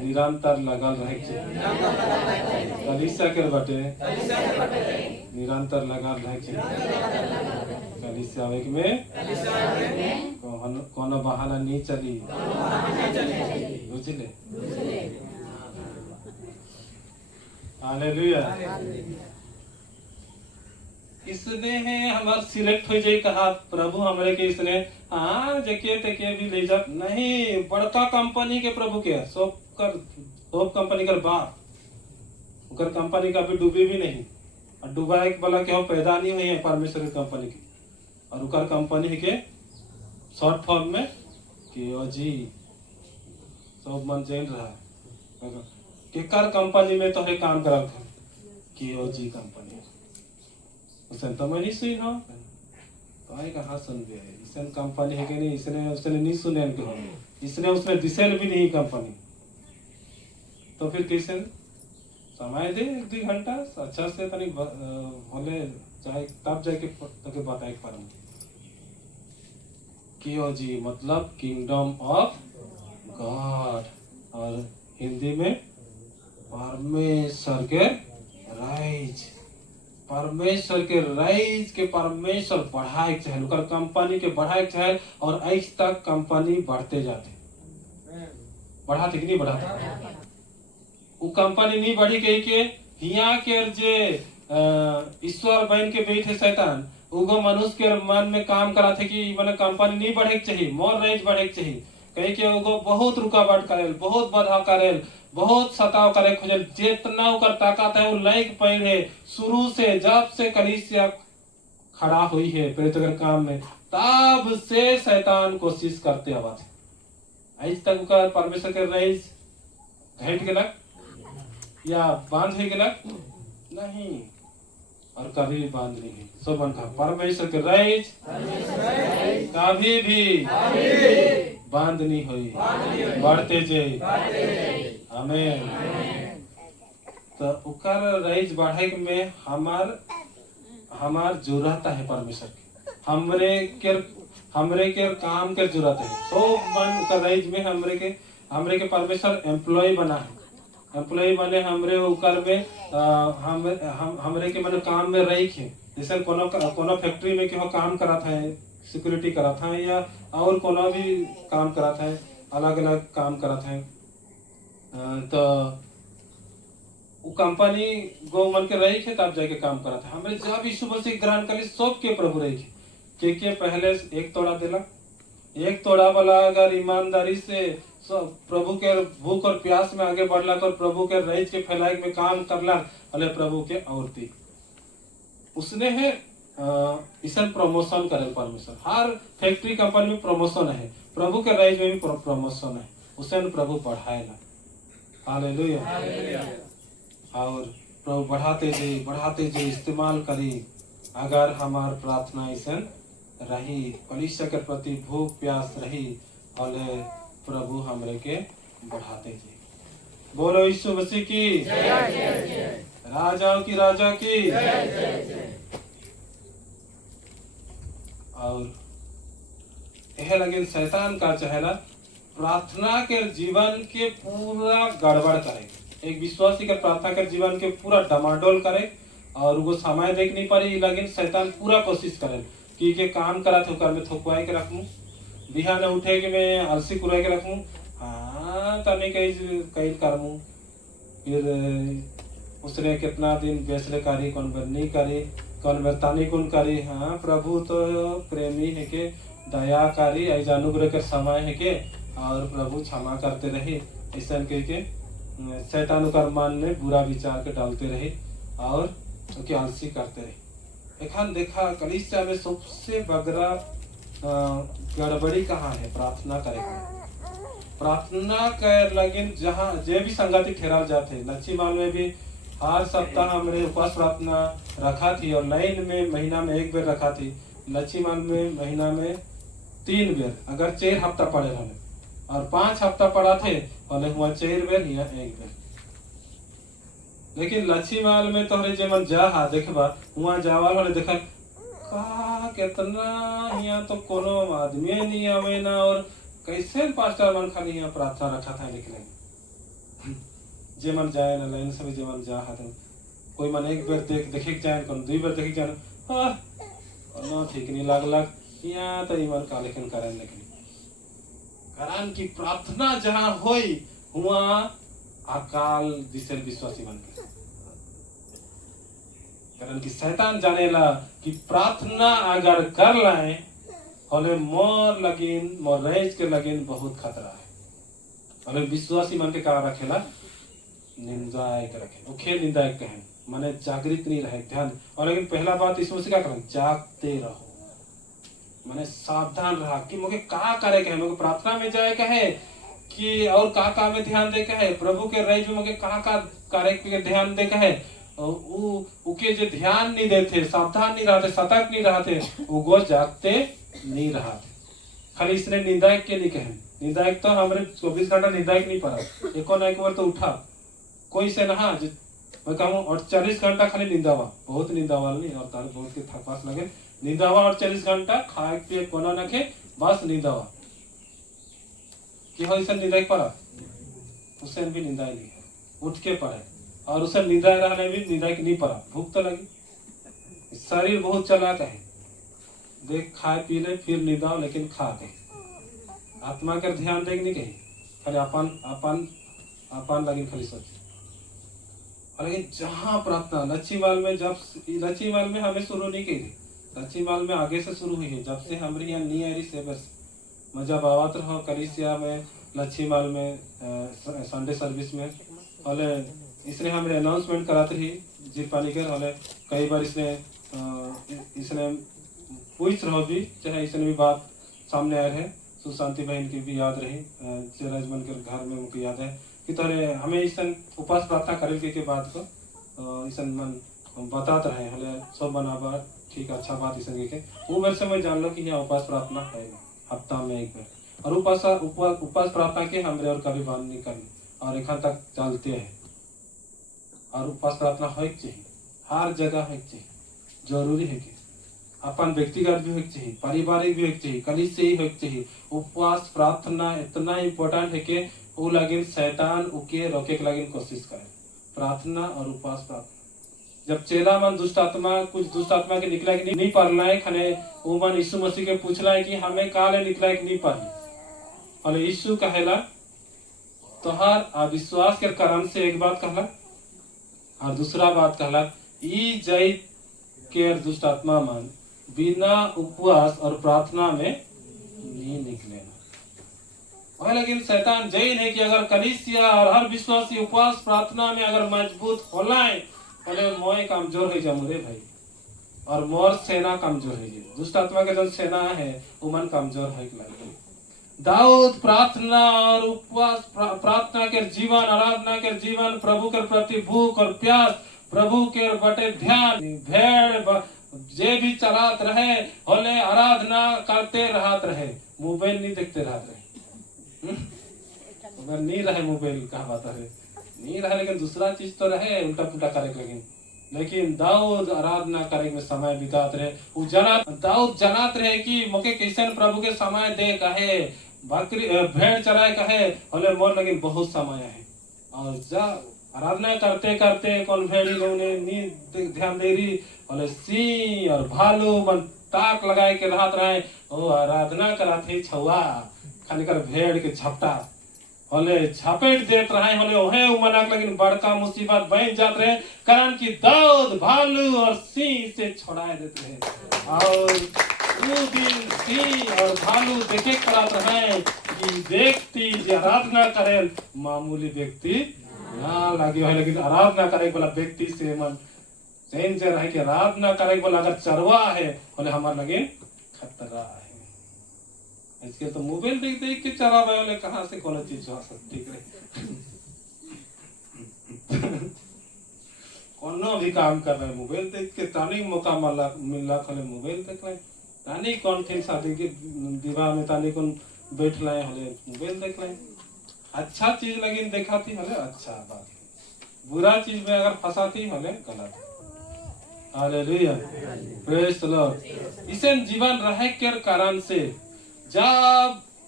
निरंतर लगल रहे कलीसिया के बटे निरंतर लगल रहे कलीसिया में कोनो बहाना नहीं चली बुझले। हालेलुया। इसने है हमार सिलेक्ट हो जाए कहा प्रभु हमरे के इसने हाँ जके तके भी ले जा नहीं बड़का कंपनी के प्रभु के सब कंपनी कर बाप उकर कंपनी का भी डूबी भी नहीं और डूबा एक वाला के हो पैदा नहीं हुई है परमेश्वर की कंपनी की और उकर कंपनी के शॉर्ट फॉर्म में कि ओ जी सब मन जान रहा केकर कंपनी में तो है काम करा था कि ओ जी कंपनी उसने तो मैं नहीं सुनी हो तो आई कहाँ सुन गए इसने कंपनी है कि नहीं इसने उसने नहीं सुने इनको इसने उसने दिसेल भी नहीं कंपनी तो फिर कैसे समय दे 1-2 घंटा अच्छा से तनी बोले चाहे तब जाके तो बताए पाऊँ कि ओ जी मतलब किंगडम ऑफ गॉड और हिंदी में परमेश्वर के राइज परमेश्वर के राइज के परमेश्वर बढ़ाए चाहे उनका कंपनी के बढ़ाए चाहे और आज तक कंपनी बढ़ते जाते बढ़ाते कि नहीं बढ़ाते वो कंपनी नहीं बढ़ी कही के हिया के जे ईश्वर बन के बैठे शैतान उगो मनुष्य के मन में काम करा थे कि मैंने कंपनी नहीं बढ़े चाहिए मोर रेंज बढ़े चाहिए कही के उगो बहुत रुकावट करेल बहुत बाधा करेल बहुत सताव करे खुजल जितना उकर ताकत है वो लाइक पहले शुरू से जब से कलीसिया खड़ा हुई है प्रेरितों काम में तब से शैतान कोशिश करते आवा थे आज तक उकर परमेश्वर के राइज घट गेलक या बांध हो गेलक नहीं और कभी बांध नहीं है सो बन का परमेश्वर के राइज कभी भी बांध नहीं हुई बढ़ते जाए आमीन। तो उकर राइज बढ़े में हमार जरूरत है परमेश्वर की हमरे के काम के जरूरत है तो मन का राइज में हमरे के परमेश्वर एम्प्लॉय बना है एम्प्लॉय बने हमरे उकर में हमरे के मन काम में रही थे जैसे कोनो फैक्ट्री में क्यों काम करा था सिक्योरिटी करा था या और कोनो भी काम करा था अलग अलग काम करा था तो वो कंपनी गो मन के रही थे तब जाके काम करा था हमें जब यीशु मसीह ग्रहण करी सब के प्रभु रही थे के पहले एक तोड़ा दिला एक तोड़ा वाला अगर ईमानदारी से प्रभु के भूख और प्यास में आगे बढ़ला कर प्रभु के रईज के फैलाए में काम करला अले प्रभु के औरती उसने है इसन प्रमोशन करे परमेश्वर हर फैक्ट्री कंपनी में प्रमोशन है प्रभु के रईज में भी प्रमोशन है उसे प्रभु बढ़ाएला हालेलुया और प्रभु बढ़ाते जे इस्तेमाल करी अगर हमार प्रार्थना ऐसन रही कलीसिया के प्रति भूख प्यास रही और प्रभु हमरे के बढ़ाते जे बोलो यीशु मसीह की राजाओं की राजा की और यह लगे शैतान का चेहरा प्रार्थना के जीवन के पूरा गड़बड़ करे एक विश्वासी के प्रार्थना के जीवन के पूरा डमाडोल करे और वो समय देख नहीं पारी लेकिन शैतान पूरा कोशिश करे कि के काम करा थे कर में थोकवाए के रखूं बिहान उठे के मैं अलसी कुराए के रखूं हाँ तने कहीं करमू फिर उसने कितना दिन बेसले करी कौन बार नहीं करी कौन बार तानी कौन करी हाँ प्रभु तो प्रेमी है के दयाकारी ऐसा अनुग्रह के समय है के और प्रभु क्षमा करते रहे ऐसा कह के शैतान का मन में बुरा विचार के डालते रहे और उसकी आलसी करते रहे एखन देखा कलीसिया में सबसे बगरा गड़बड़ी कहाँ है प्रार्थना करे प्रार्थना कर लगिन जहाँ जे भी संगति ठहरा जाते लच्छी माल में भी हर सप्ताह हमने उपवास प्रार्थना रखा थी और लाइन में महीना में 1 बेर रखा थी लच्छी माल में महीना में 3 बेर अगर 4 हफ्ता पड़े रहे और 5 हफ्ता पड़ा थे और हुआ 4 बेर या 1 बेर लेकिन लच्छी माल में तोहरे जेमन जा हा देखबा वहां जावाल वाले देखा का कितना यहाँ तो कोनो आदमी नहीं आवे ना और कैसे पास्टर मन खाली यहाँ प्रार्थना रखा था लिखने जे मन जाए ना लाइन सब जे मन जा हाथ कोई मन एक बेर देखे जाए कौन दुई बेर देखे जाए ना ठीक नहीं लागलक यहाँ तो ईमान का लेकिन करन लेकिन कारण की प्रार्थना जहाँ होई हुआ अकाल दिशेर विश्वासी मन के कारण की शैतान जानेला कि प्रार्थना अगर कर लाए होले मोर रैज के लगिन बहुत खतरा है होले विश्वासी मन के का रखेला निंदायक रखे वो खेल निंदायक कहें माने जागृत नहीं रहे ध्यान और लेकिन पहला बात इसमें से क्या करें जागते रहो माने सावधान रहा कि मुझे का करे कहे मुझे प्रार्थना में जाए कहे कि और का में ध्यान दे कहे प्रभु के रैज में मुझे का करे के ध्यान दे कहे उके जो ध्यान नहीं देते सावधान नहीं रहते सतर्क नहीं रहते वो जागते नहीं रहते खाली इसने निंदायक के नहीं कहे निंदायक तो हमारे 24 घंटा निंदायक नहीं पड़ा एको ना एक बार तो उठा कोई से नहा मैं कहूँ और 40 घंटा खाली निंदावा बहुत निंदावा नहीं और तारे बहुत के थकास लगे निंदावा और 40 घंटा खाए पिए कोना नखे बस निंदावा कि हो इसे निंदायक पड़ा उससे भी निंदाई नहीं है उठ के पड़े और उसे निंदाए रहने भी निंदायक नहीं पड़ा भूख तो लगी शरीर बहुत चलाक है देख खाए पी ले फिर निंदाओ लेकिन खा दे आत्मा का ध्यान देख नहीं कही खाली अपन लगी खाली सोच लेकिन जहाँ प्रार्थना लच्छीवाल में हमें शुरू नहीं की लच्छीवाल में आगे से शुरू हुई है जब से हमारे यहाँ नहीं आई सेवर्स मैं जब आवात रहा कलिसिया में लच्छीवाल में संडे सर्विस में और इसने हमें अनाउंसमेंट कराते ही जी पानीकर और कई बार इसने पूछ रहा भी चाहे इसने भी बात सामने आए है सुशांति बहन की भी याद रही चेराजमन के घर में उनको याद है कि तोरे हमें ईसन उपास प्रार्थना करे के बाद को ईसन मन बताते रहे हले सब बनावा ठीक अच्छा बात ईसन के वो बार से मैं जान लो कि यहाँ उपास प्रार्थना है हफ्ता में एक बार और उपास प्रार्थना के हमरे और कभी बंद नहीं करनी और एखन तक चलते हैं और उपास प्रार्थना हो चाहिए हर जगह हो चाहिए जरूरी है कि अपन व्यक्तिगत भी होना चाहिए पारिवारिक भी होना चाहिए कलिस से ही होना चाहिए उपवास प्रार्थना इतना इम्पोर्टेंट है कि वो लगिन शैतान उके रोके के लगिन कोशिश करे प्रार्थना और उपवास प्रार्थना जब चेला मन कुछ दुष्ट आत्मा के निकला कि नहीं पढ़ना है खने वो मन यीशु मसीह के पूछला है कि हमें काले निकला है कि नहीं पढ़ी और यीशु कहेला तोहार अविश्वास के कारण से एक बात कहला और दूसरा बात कहला ई जय के दुष्ट आत्मा मन बिना उपवास और प्रार्थना में नहीं निकलेगा लेकिन शैतान जैन है कि अगर कलीसिया और हर विश्वासी उपवास प्रार्थना में अगर मजबूत होलाए पहले मोए कमजोर है जमुरे भाई और मोर सेना कमजोर है दुष्ट आत्मा के जो सेना है वो मन कमजोर है दाऊद प्रार्थना और उपवास प्रार्थना के जीवन आराधना के जीवन प्रभु के प्रति भूख और प्यास प्रभु के बटे ध्यान भेड़ जे भी चलात रहे होले आराधना करते रहत रहे मोबाइल नहीं देखते रहत रहे अगर नहीं रहे मोबाइल कहा बात है नहीं रहे लेकिन दूसरा चीज तो रहे उल्टा पुल्टा करे लेकिन दाऊद आराधना करे में समय बितात रहे दाऊद जनात रहे कि मोके कैसन प्रभु के समय दे कहे बकरी भेड़ चराए कहे होले मोर लेकिन बहुत समय है और जा आराधना करते करते कौन भेड़ी लोग ने नींद ध्यान दे रही और सिंह और भालू मन ताक लगाए के रहत रहे ओ आराधना कराते छुआ खाली कर भेड़ के झपटा होले झपेट देत रहे होले ओहे उमनक लेकिन बड़का मुसीबत बन जात रहे कारण कि दाऊद भालू और सिंह से छुड़ाए देते रहे और वो दिन सिंह और भालू देखे करत रहे कि व्यक्ति जो आराधना करे मामूली व्यक्ति ना लगे है लेकिन आराधना करे वाला व्यक्ति से मन चैन से रहे कि आराधना करे वाला अगर चरवा है बोले हमारे लगे खतरा है इसके तो मोबाइल देख देख के चरा वाले कहाँ से कौन चीज हो सकती है कोनो भी काम कर रहे मोबाइल देख के तानी मौका मिला खाली मोबाइल देख ले तानी कौन थी शादी के विवाह में तानी कौन बैठ लाए हले मोबाइल देख लाए अच्छा चीज लगी देखा थी हले अच्छा बात बुरा चीज में अगर फंसा थी हले गलत हालेलुया प्रेज द लॉर्ड इसे जीवन रहे के कारण से जब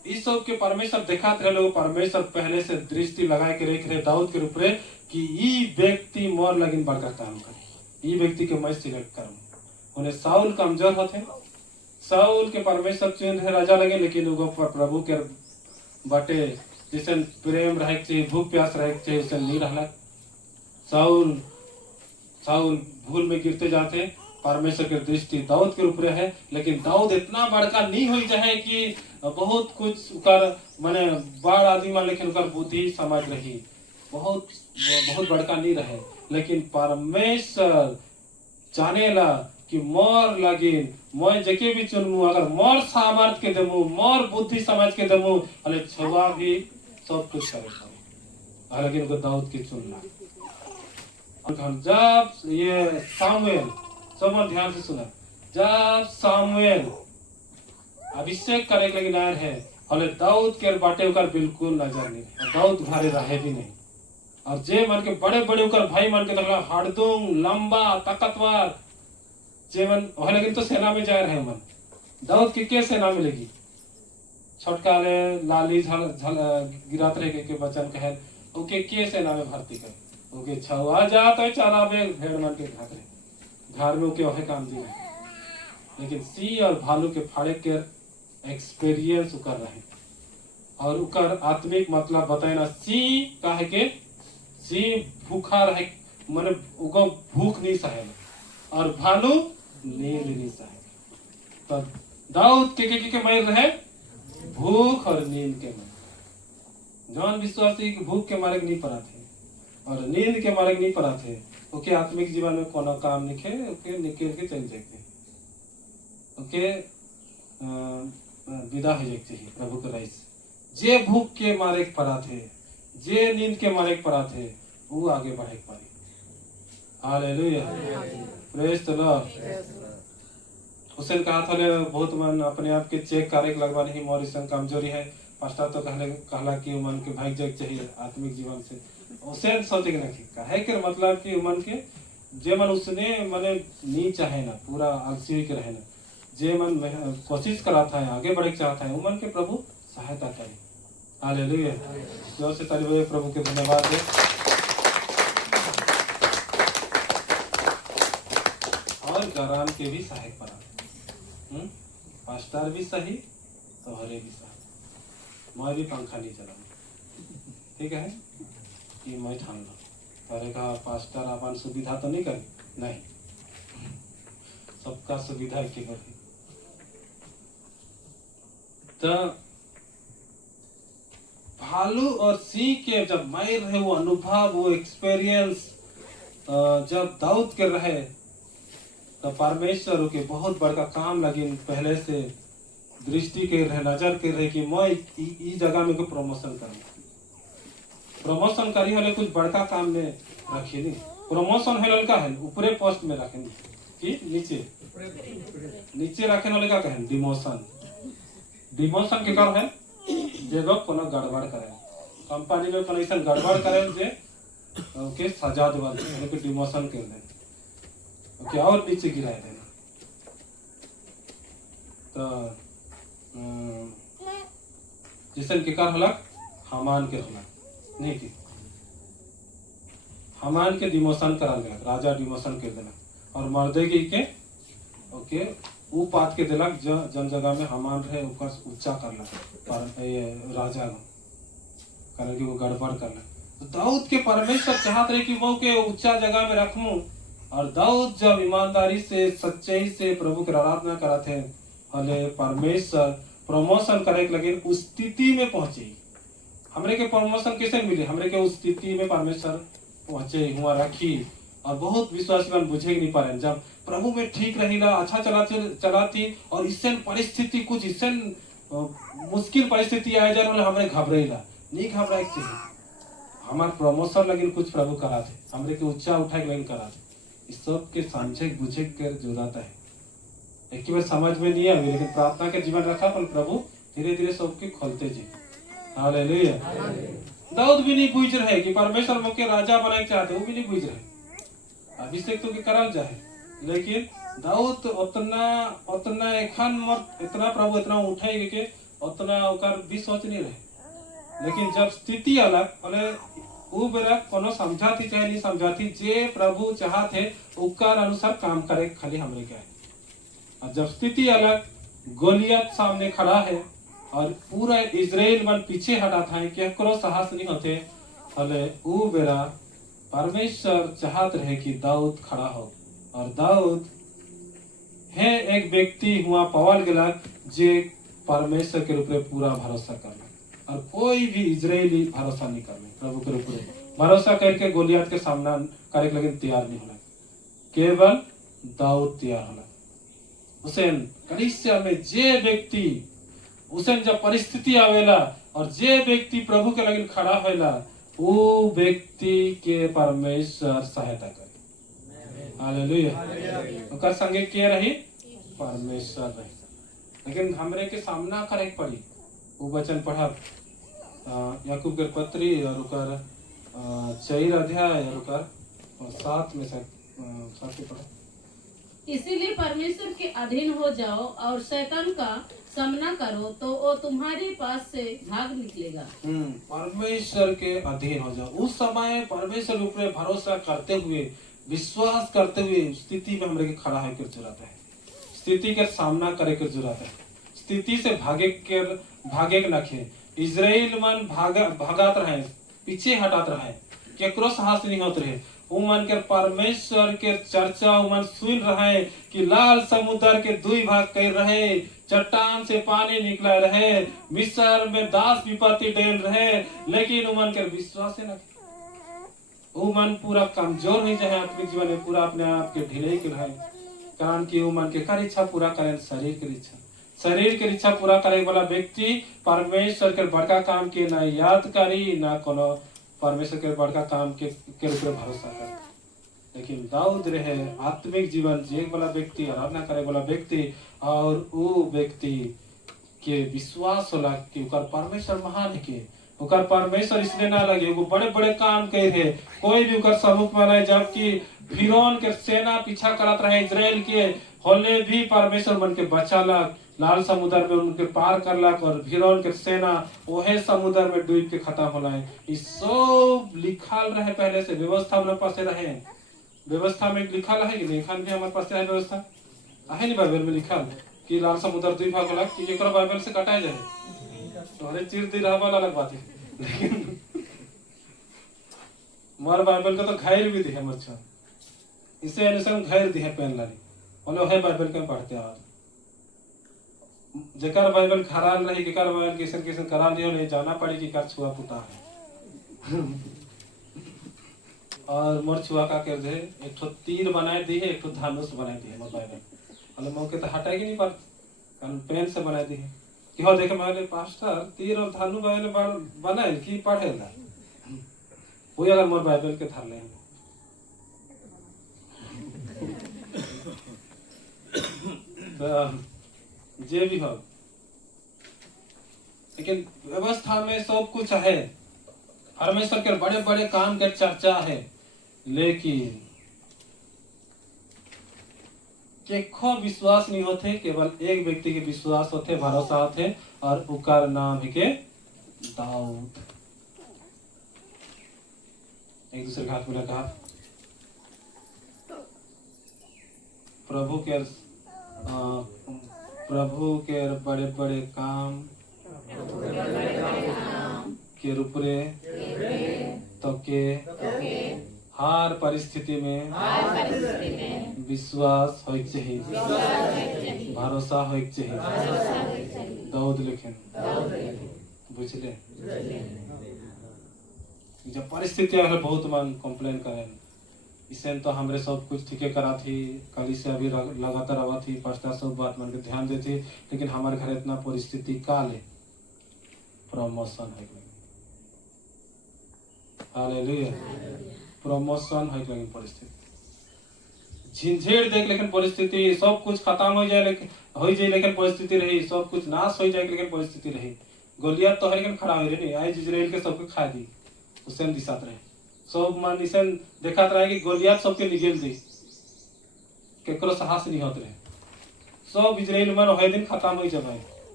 इस सब के परमेश्वर दिखात रहे लोग, परमेश्वर पहले से दृष्टि लगा के रख रहे दाऊद के ऊपर कि ई व्यक्ति मोर लगिन बड़का काम करे, ई व्यक्ति के मैं सिलेक्ट करूं। उन्हें साउल कमजोर होते, साउल के परमेश्वर चुन रहे राजा लगे, लेकिन उनको प्रभु के बाटे जिसन प्रेम रहे चाहिए, भूख प्यास रहे चाहिए, उसे नहीं रहला। साउल साउल भूल में गिरते जाते, परमेश्वर की दृष्टि दाऊद के ऊपर है, लेकिन दाऊद इतना बड़का नहीं हो जाए कि बहुत कुछ कर माने बड़ आदमी मान, लेकिन उनका बुद्धि समझ रही बहुत बहुत बड़का नहीं रहे, लेकिन परमेश्वर जानेला कि मोर लगिन मैं जके भी चुनमु, अगर मोर सामर्थ के दमु, मोर बुद्धि समझ के दमु, अले छुआ भी सब कुछ करे, लेकिन उनको दाऊद के चुनना। जब ये सामुएल, सब ध्यान से सुना, जब सामुएल अभिषेक करे के लगे आए हैं, हले दाऊद के बाटे उकर बिल्कुल नजर नहीं, दाऊद घरे रहे भी नहीं। और जे मन के बड़े बड़े उकर भाई मन के देखला हड़दुंग लंबा ताकतवर जे मन हो, लेकिन तो सेना में जा रहे मन, दाऊद के सेना में लगी छोटका ले लाली झल झल गिरात रहे के बचन कहे ओके के सेना में भर्ती कर, ओके छवा जात है चारा बे भेड़ मन के घात रहे घर में ओके वही काम दी रहे, लेकिन सी और भालू के फाड़े के एक्सपीरियंस कर रहे, और उकर आत्मिक मतलब बताए ना, सी काहे के सी भूखा रहे, माने उको भूख नहीं सहे, और भालू नींद नहीं सहे। तो दाऊद के मार रहे भूख और नींद के मारे, जौन विश्वासी भूख के मारे नहीं पड़ा थे और नींद के मारे नहीं पड़ा थे, ओके आत्मिक जीवन में कोनो काम नहीं खे, ओके निकल के चल जाते, ओके विदा हो जाए चाहिए प्रभु के राइस। जे भूख के मारे पड़ा थे, जे नींद के मारे पड़ा थे, वो आगे बढ़े पारी। Hallelujah, praise the Lord. Hussain कहा था बहुत मन अपने आप के चेक करे लगवा नहीं, मोर इसमें कमजोरी है, पास्टर तो कहला कि मन के भाग जाग चाहिए आत्मिक जीवन से। हुसैन सोचे के नहीं कहे के मतलब कि मन के जे मन उसने मने नहीं चाहे ना, पूरा आलसी के रहे ना, जे मन कोशिश कराता है आगे बढ़े चाहता है, मन के प्रभु सहायता करे। हालेलुया, जोर से ताली बजाइए प्रभु के धन्यवाद दे। और गराम के भी सहायक पड़ा, पास्टर भी सही तो हरे भी सही, मैं भी पंखा नहीं चला, ठीक है कि मैं ठान लो करे का पास्टर अपन सुविधा तो नहीं करे, नहीं, सबका सुविधा के बदे। तो भालू और सिंह के जब मार रहे वो अनुभव, वो एक्सपीरियंस जब दाऊद के रहे, तो परमेश्वर के बहुत बड़का काम लगी, पहले से दृष्टि के रहे, नजर के रहे कि मैं इस जगह में को प्रमोशन करूँ, प्रमोशन करी होले कुछ बड़का काम में रखी नहीं, प्रमोशन है लड़का है ऊपरे पोस्ट में रखेंगे कि नीचे नीचे रखे वाले का कहें डिमोशन, डिमोशन के कारण है जे लोग कोनो गड़बड़ करे, कंपनी में कोनो ऐसा गड़बड़ करे जे ओके सजा देवल उनके डिमोशन कर दे, ओके और नीचे गिरा देना। तो जिसन के कारण होला हामान के होला नहीं की, हामान के डिमोशन करा देला, राजा डिमोशन कर देला, और मर्दे के ओके वो पात के दिलक जन जगह में हामान रहे ऊपर ऊंचा करला पर राजा कारण कि वो गड़बड़ करला। तो दाऊद के परमेश्वर चाहत रहे कि वो के ऊंचा जगह में रखूं, और दाऊद जब ईमानदारी से सच्चाई से प्रभु की आराधना करते हैं, हले परमेश्वर प्रमोशन करे लगे उस स्थिति में पहुंचे। हमरे के प्रमोशन कैसे मिले, हमरे के उस स्थिति में परमेश्वर पहुंचे हुआ रखी, और बहुत विश्वासी बन बुझे नहीं पा रहे, जब प्रभु में ठीक रहीला, अच्छा चलाती और इससे परिस्थिति कुछ इससे मुश्किल परिस्थिति आ जाए हमें घबराइला नहीं, घबराए चाहिए हमारे प्रमोशन लगे कुछ प्रभु करा थे, हमरे के ऊंचा उठाए लगे करा थे, इस सब के समझे बुझे कर जरूरत है। एक बार समझ में नहीं आवे, लेकिन प्रार्थना के जीवन रखा पर प्रभु धीरे धीरे सबके खोलते जी। हालेलुया। दाऊद भी नहीं पूछ रहे कि परमेश्वर मुझे राजा बनाए चाहते, वो भी नहीं पूछ रहे, अभिषेक तो कराल जाए, लेकिन दाऊद उतना उतना एखन मत इतना प्रभु इतना उठाए के उतना ओकर भी सोच नहीं रहे। लेकिन जब स्थिति अलग बोले उ बेरा कोनो समझाती चाहे नहीं समझाती, जे प्रभु चाहते उकर अनुसार काम करे खाली हमरे के। और जब स्थिति अलग, गोलियत सामने खड़ा है और पूरा इजराइल मन पीछे हटा था, केकरो साहस नहीं होते, हले उ बेरा परमेश्वर चाहत रहे कि दाऊद खड़ा हो। और दाऊद है एक व्यक्ति हुआ पवल गेला जे परमेश्वर के ऊपर पूरा भरोसा करना, और कोई भी इजरायली भरोसा नहीं करना प्रभु के ऊपर भरोसा करके गोलियत के सामना करे के लेकिन तैयार नहीं होना। केवल दाऊद तैयार होला। हुसैन कलीसिया में जे व्यक्ति हुसैन जब परिस्थिति आवेला और जे व्यक्ति प्रभु के लगिन खड़ा होएला, वो व्यक्ति के परमेश्वर सहायता करे। हालेलुया। ओकर संगे के रही? परमेश्वर रही। लेकिन हमरे के सामना करे के पड़ी। वो वचन पढ़ब याकूब के पत्री और ओकर 4 अध्याय और ओकर 7 में से 7 के पढ़ब। इसीलिए परमेश्वर के अधीन हो जाओ और शैतान का सामना करो तो वो तुम्हारे पास से भाग निकलेगा। परमेश्वर के अधीन हो जाओ। उस समय परमेश्वर के ऊपर भरोसा करते हुए, विश्वास करते हुए स्थिति में हमरे के खड़ा होकर के जरूरत है। स्थिति के सामना करे के जरूरत है। स्थिति से भागे के नखे। इजराइल मन भागत रहे, पीछे हटात रहे, केकरो साहस नहीं होत रहे। उमन के परमेश्वर के चर्चा उमन सुन रहे कि लाल समुद्र के 2 भाग कर रहे, चट्टान से पानी निकला रहे, मिस्र में दास विपत्ति डेल रहे, लेकिन उमन के विश्वास है ना, उमन पूरा कमजोर नहीं जाए आत्मिक जीवन में, पूरा अपने आप के ढीले के रहे। कारण कि उमन के कर इच्छा पूरा करें, शरीर के इच्छा पूरा करे वाला व्यक्ति परमेश्वर के बड़का काम के ना याद करी, ना कोनो परमेश्वर के बड़का काम के ऊपर भरोसा कर। लेकिन दाऊद रहे आत्मिक जीवन जी वाला व्यक्ति, आराधना करे वाला व्यक्ति, और वो व्यक्ति के विश्वास होला कि ओकर परमेश्वर महान है के ओकर परमेश्वर इसलिए ना लगे वो बड़े बड़े काम करे थे, कोई भी ओकर सम्मुख में नहीं, जबकि फिरौन के सेना पीछा करत रहे इजराइल के, होले भी परमेश्वर मन के बचालक, लाल समुद्र में उनके पार करलक, और फिरौन के सेना ओहे समुद्र में डूब के खत्म होला है। ई सब लिखल रहे पहले से, व्यवस्था हमारे पास रहे। व्यवस्था में लिखल है कि नहीं? खान भी हमारे पास है व्यवस्था है नहीं बाइबल में लिखल कि लाल समुद्र 2 भाग होला कि एकरा बाइबल से कटाए जाए तो हरे चीर दी रहबा अलग बात है। लेकिन मोर बाइबल का तो घायल भी दिए मच्छर, इसे अनुसार घायल दिए पेन लानी बोलो है बाइबल के पढ़ते आज जेकर बाइबल खराल रही, केकर बाइबल किसन करा लियो नहीं जाना पड़ी कि कर छुआ पुता है। और मोर छुआ का कर दे एक ठो तीर बनाए दी है, एक ठो धनुष बनाए दी है मोर बाइबल, अरे मौके तो हटाएगी नहीं पर कारण पेन से बनाए दी है कि हो देखे मारे पास्टर तीर और धनु बाइबल बनाए कि पढ़ेला वो अगर मोर बाइबल के धर ले तो जे भी हो, लेकिन व्यवस्था में सब कुछ है, परमेश्वर के बड़े बड़े काम के चर्चा है, लेकिन केखो विश्वास नहीं होते, केवल एक व्यक्ति के विश्वास होते, भरोसा होते, और उकर नाम है के दाऊद। एक दूसरे के हाथ में कहा प्रभु के बड़े बड़े काम के रूपरे तो के हर परिस्थिति में विश्वास होइक चाहिए, भरोसा होइक चाहिए। दाऊद लिखें बुझले। जब परिस्थिति है बहुत मन कंप्लेन करें, इसे तो हमरे सब कुछ ठीके करा थी, कल से अभी लगातार आवा थी, पास्टर सब बात मन के ध्यान देती, लेकिन हमारे घर इतना परिस्थिति काले प्रमोशन है, हालेलुया, प्रमोशन है, लेकिन परिस्थिति झिंझेड़ देख, लेकिन परिस्थिति सब कुछ खत्म हो जाए, लेकिन परिस्थिति रही, सब कुछ नाश हो जाए, लेकिन परिस्थिति रही। गोलियत तो है लेकिन खड़ा हो रही, आज इजराइल के सबके खा दी, हुसैन दिशात रहे, सब मन निशन देखत रहे कि गोलियत सबके निगल दी, केकरो साहस नहीं होत रहे, सब इजराइल मन ओहे दिन खत्म हो जाए।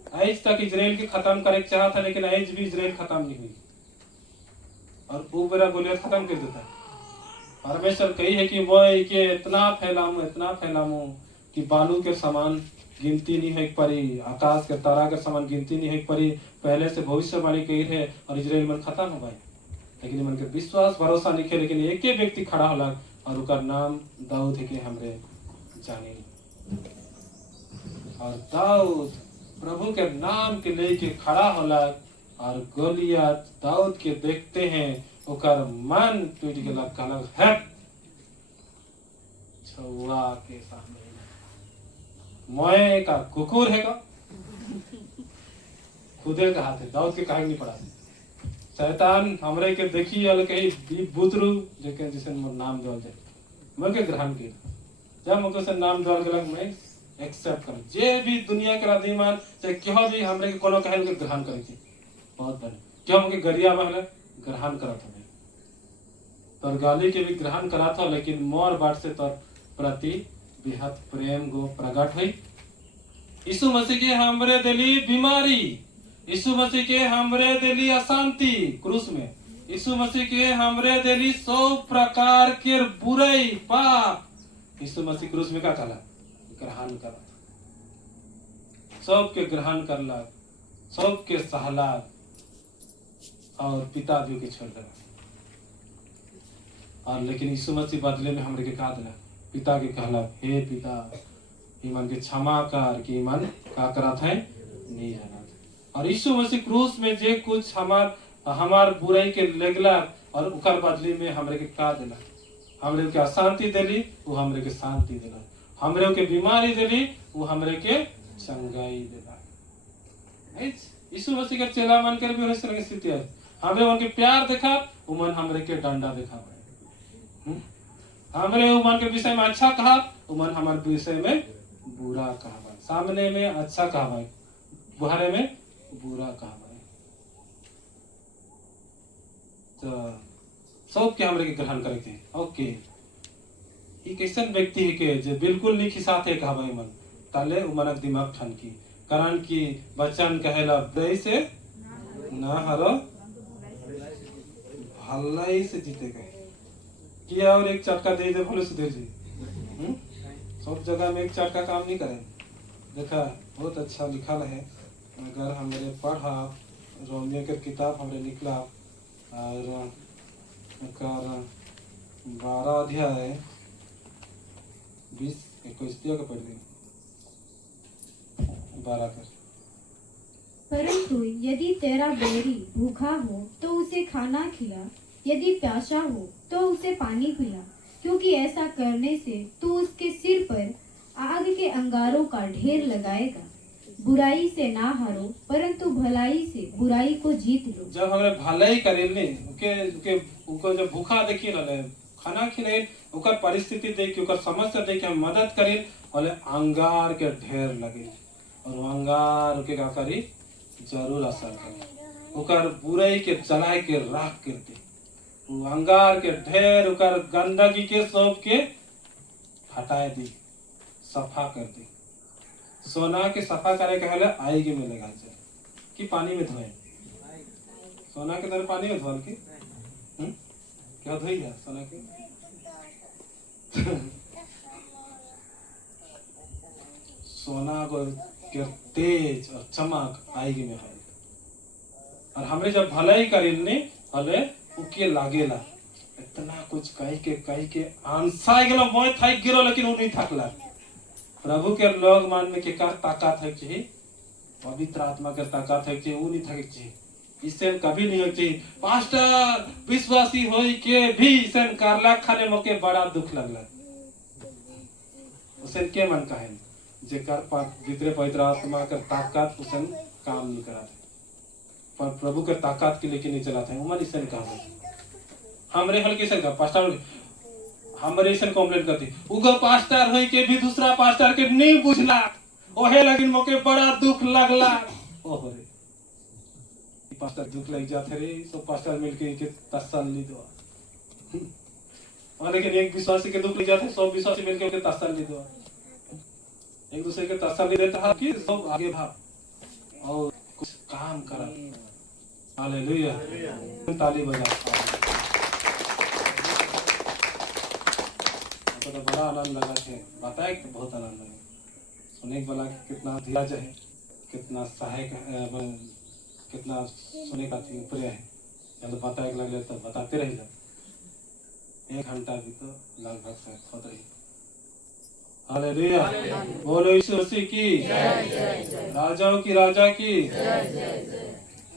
आज तक इजराइल के खत्म करे के चाहा था, लेकिन आज भी इजराइल खत्म नहीं हुई, और वो मेरा गोलियत खत्म कर देता है। परमेश्वर कही है कि वो के इतना फैलामू कि बालू के समान गिनती नहीं है परी, आकाश के तारा के समान गिनती नहीं है परी। पहले से भविष्यवाणी कही है और इजराइल मन खत्म हो गए, लेकिन मन के विश्वास भरोसा नहीं है। लेकिन एक ही व्यक्ति खड़ा होला और उसका नाम दाऊद है कि हमरे जाने, और दाऊद प्रभु के नाम के लेके खड़ा होला, और गोलियत दाऊद के देखते हैं ओकर मन टूट गया, कहलक है छुआ के सामने मोए का कुकुर है का खुदे का हाथ है। दाऊद के कहे नहीं पड़ा, शैतान हमरे के देखी अल कही बुतरू जेके जिसे नाम दल जाए मैं के ग्रहण के जब मुझे से नाम दल गलक मैं एक्सेप्ट कर जे भी दुनिया के राधीमान चाहे क्यों भी हमरे के कोनो कहे के ग्रहण करे छी बहुत बने क्यों मुझे गरिया में ग्रहण करत हमें तोर गाली के भी ग्रहण करा था, लेकिन मोर बाट से तोर प्रति बेहद प्रेम गो प्रकट हुई। यीशु मसीह के हमरे दिली बीमारी, यीशु मसीह के हमरे दिली अशांति क्रूस में, यीशु मसीह के हमरे दिली 100 प्रकार के बुराई पाप, यीशु मसीह क्रूस में क्या कला ग्रहण करा, सब के ग्रहण करला, सब के सहला, और पिता जी के छोड़ दिला। और लेकिन यीशु मसीह बदले में हमरे के कहा दिला, पिता के कहला हे पिता ईमान के क्षमा कर कि ईमान का करा था नहीं जाना। और यीशु मसीह क्रूस में जे कुछ हमार बुराई के लगला और उकर बदले में हमरे के का दिला, हमरे के अशांति दिली वो हमरे के शांति दिला, हमरे के बीमारी दिली वो हमरे के चंगाई दिला। यीशु मसीह के चेला मन कर भी हो संग स्थिति है, हमरे उनके प्यार देखा वो मन हमरे के डंडा देखा, हमरे उमन के विषय में अच्छा कहा उमन हमारे विषय में बुरा कहा, सामने में अच्छा कहा बुहारे में बुरा कहा। तो सब के हमरे के ग्रहण करे थे। ओके एक ऐसा व्यक्ति है के जो बिल्कुल नहीं खिसाते कहा मन ताले उमन दिमाग ठन की कारण की बच्चन कहेला दई से ना हरो भलाई से जीते गए किया और एक चटका दे दे बोले सुधीर जी सब जगह में एक चटका काम नहीं करे। देखा बहुत अच्छा लिखा है, अगर हमरे पढ़ा रोमियो के किताब हमरे निकला और 12 अध्याय 20-21 का पढ़ दी 12 कर। परंतु यदि तेरा बैरी भूखा हो तो उसे खाना खिला, यदि प्यासा हो तो उसे पानी पिला, क्योंकि ऐसा करने से तू उसके सिर पर आग के अंगारों का ढेर लगाएगा। बुराई से ना हारो परंतु भलाई से बुराई को जीत लो। जब हमें भलाई करेंगे उनको जब भूखा देखिए ना खाना खिलाए उकर परिस्थिति देख के उकर समस्या देख के हम मदद करें और अंगार के ढेर लगे और वो अंगार के का करी जरूर असर करे, उकर बुराई के जलाए के राख कर दे, अंगार के ढेर उकर गंदगी के सब के हटाए दी, सफा कर दी। सोना के सफा करे कहले आएगी मिलेगा कि पानी में धोए, सोना के तरह पानी में धोल के क्या धोई है सोना के सोना को के तेज और चमक आएगी में है। और हमरे जब भलाई करेंगे हले उके लागेला इतना कुछ कही के आंसा गेलो मोय थक गेलो, लेकिन वो नहीं थकला। प्रभु के लोग मान में के कर ताकत है चाहिए, पवित्र आत्मा के ताकत है चाहिए, वो नहीं थके चाहिए, इससे कभी नहीं हो चाहिए। पास्टर विश्वासी होई के भी इसे करला खाने मौके बड़ा दुख लगला, उसे के मन का है जे कर भीतर पवित्र आत्मा के ताकत उसे काम नहीं कराते, पर प्रभु के ताकत के लेके नहीं चलाते हैं। उमर इसे काम है हमरे हल्के से का पास्टर हमरे इसे कंप्लेंट करती उगो पास्टर होई के भी दूसरा पास्टर के नहीं बुझला ओहे लेकिन मौके बड़ा दुख लगला। ओहो रे पास्टर दुख लग जाते रे, सब पास्टर मिलके के तसल्ली दो और लेकिन एक विश्वासी के दुख लग जाते सब विश्वासी मिलके के तसल्ली दो, एक दूसरे के तसल्ली देता है कि सब आगे भाग। और कुछ काम करा। हालेलुया, ताली बजा। तो बड़ा आनंद लगा थे, बताए कि बहुत आनंद लगा सुने वाला कि कितना धीरज है, कितना सहायक कितना सुने का थी ऊपर है। जब तो बताए लगे तो बताते रह जाओ, 1 घंटा भी तो लगभग से होता रही। हालेलुया, बोलो यीशु मसीह की, राजाओं की राजा की।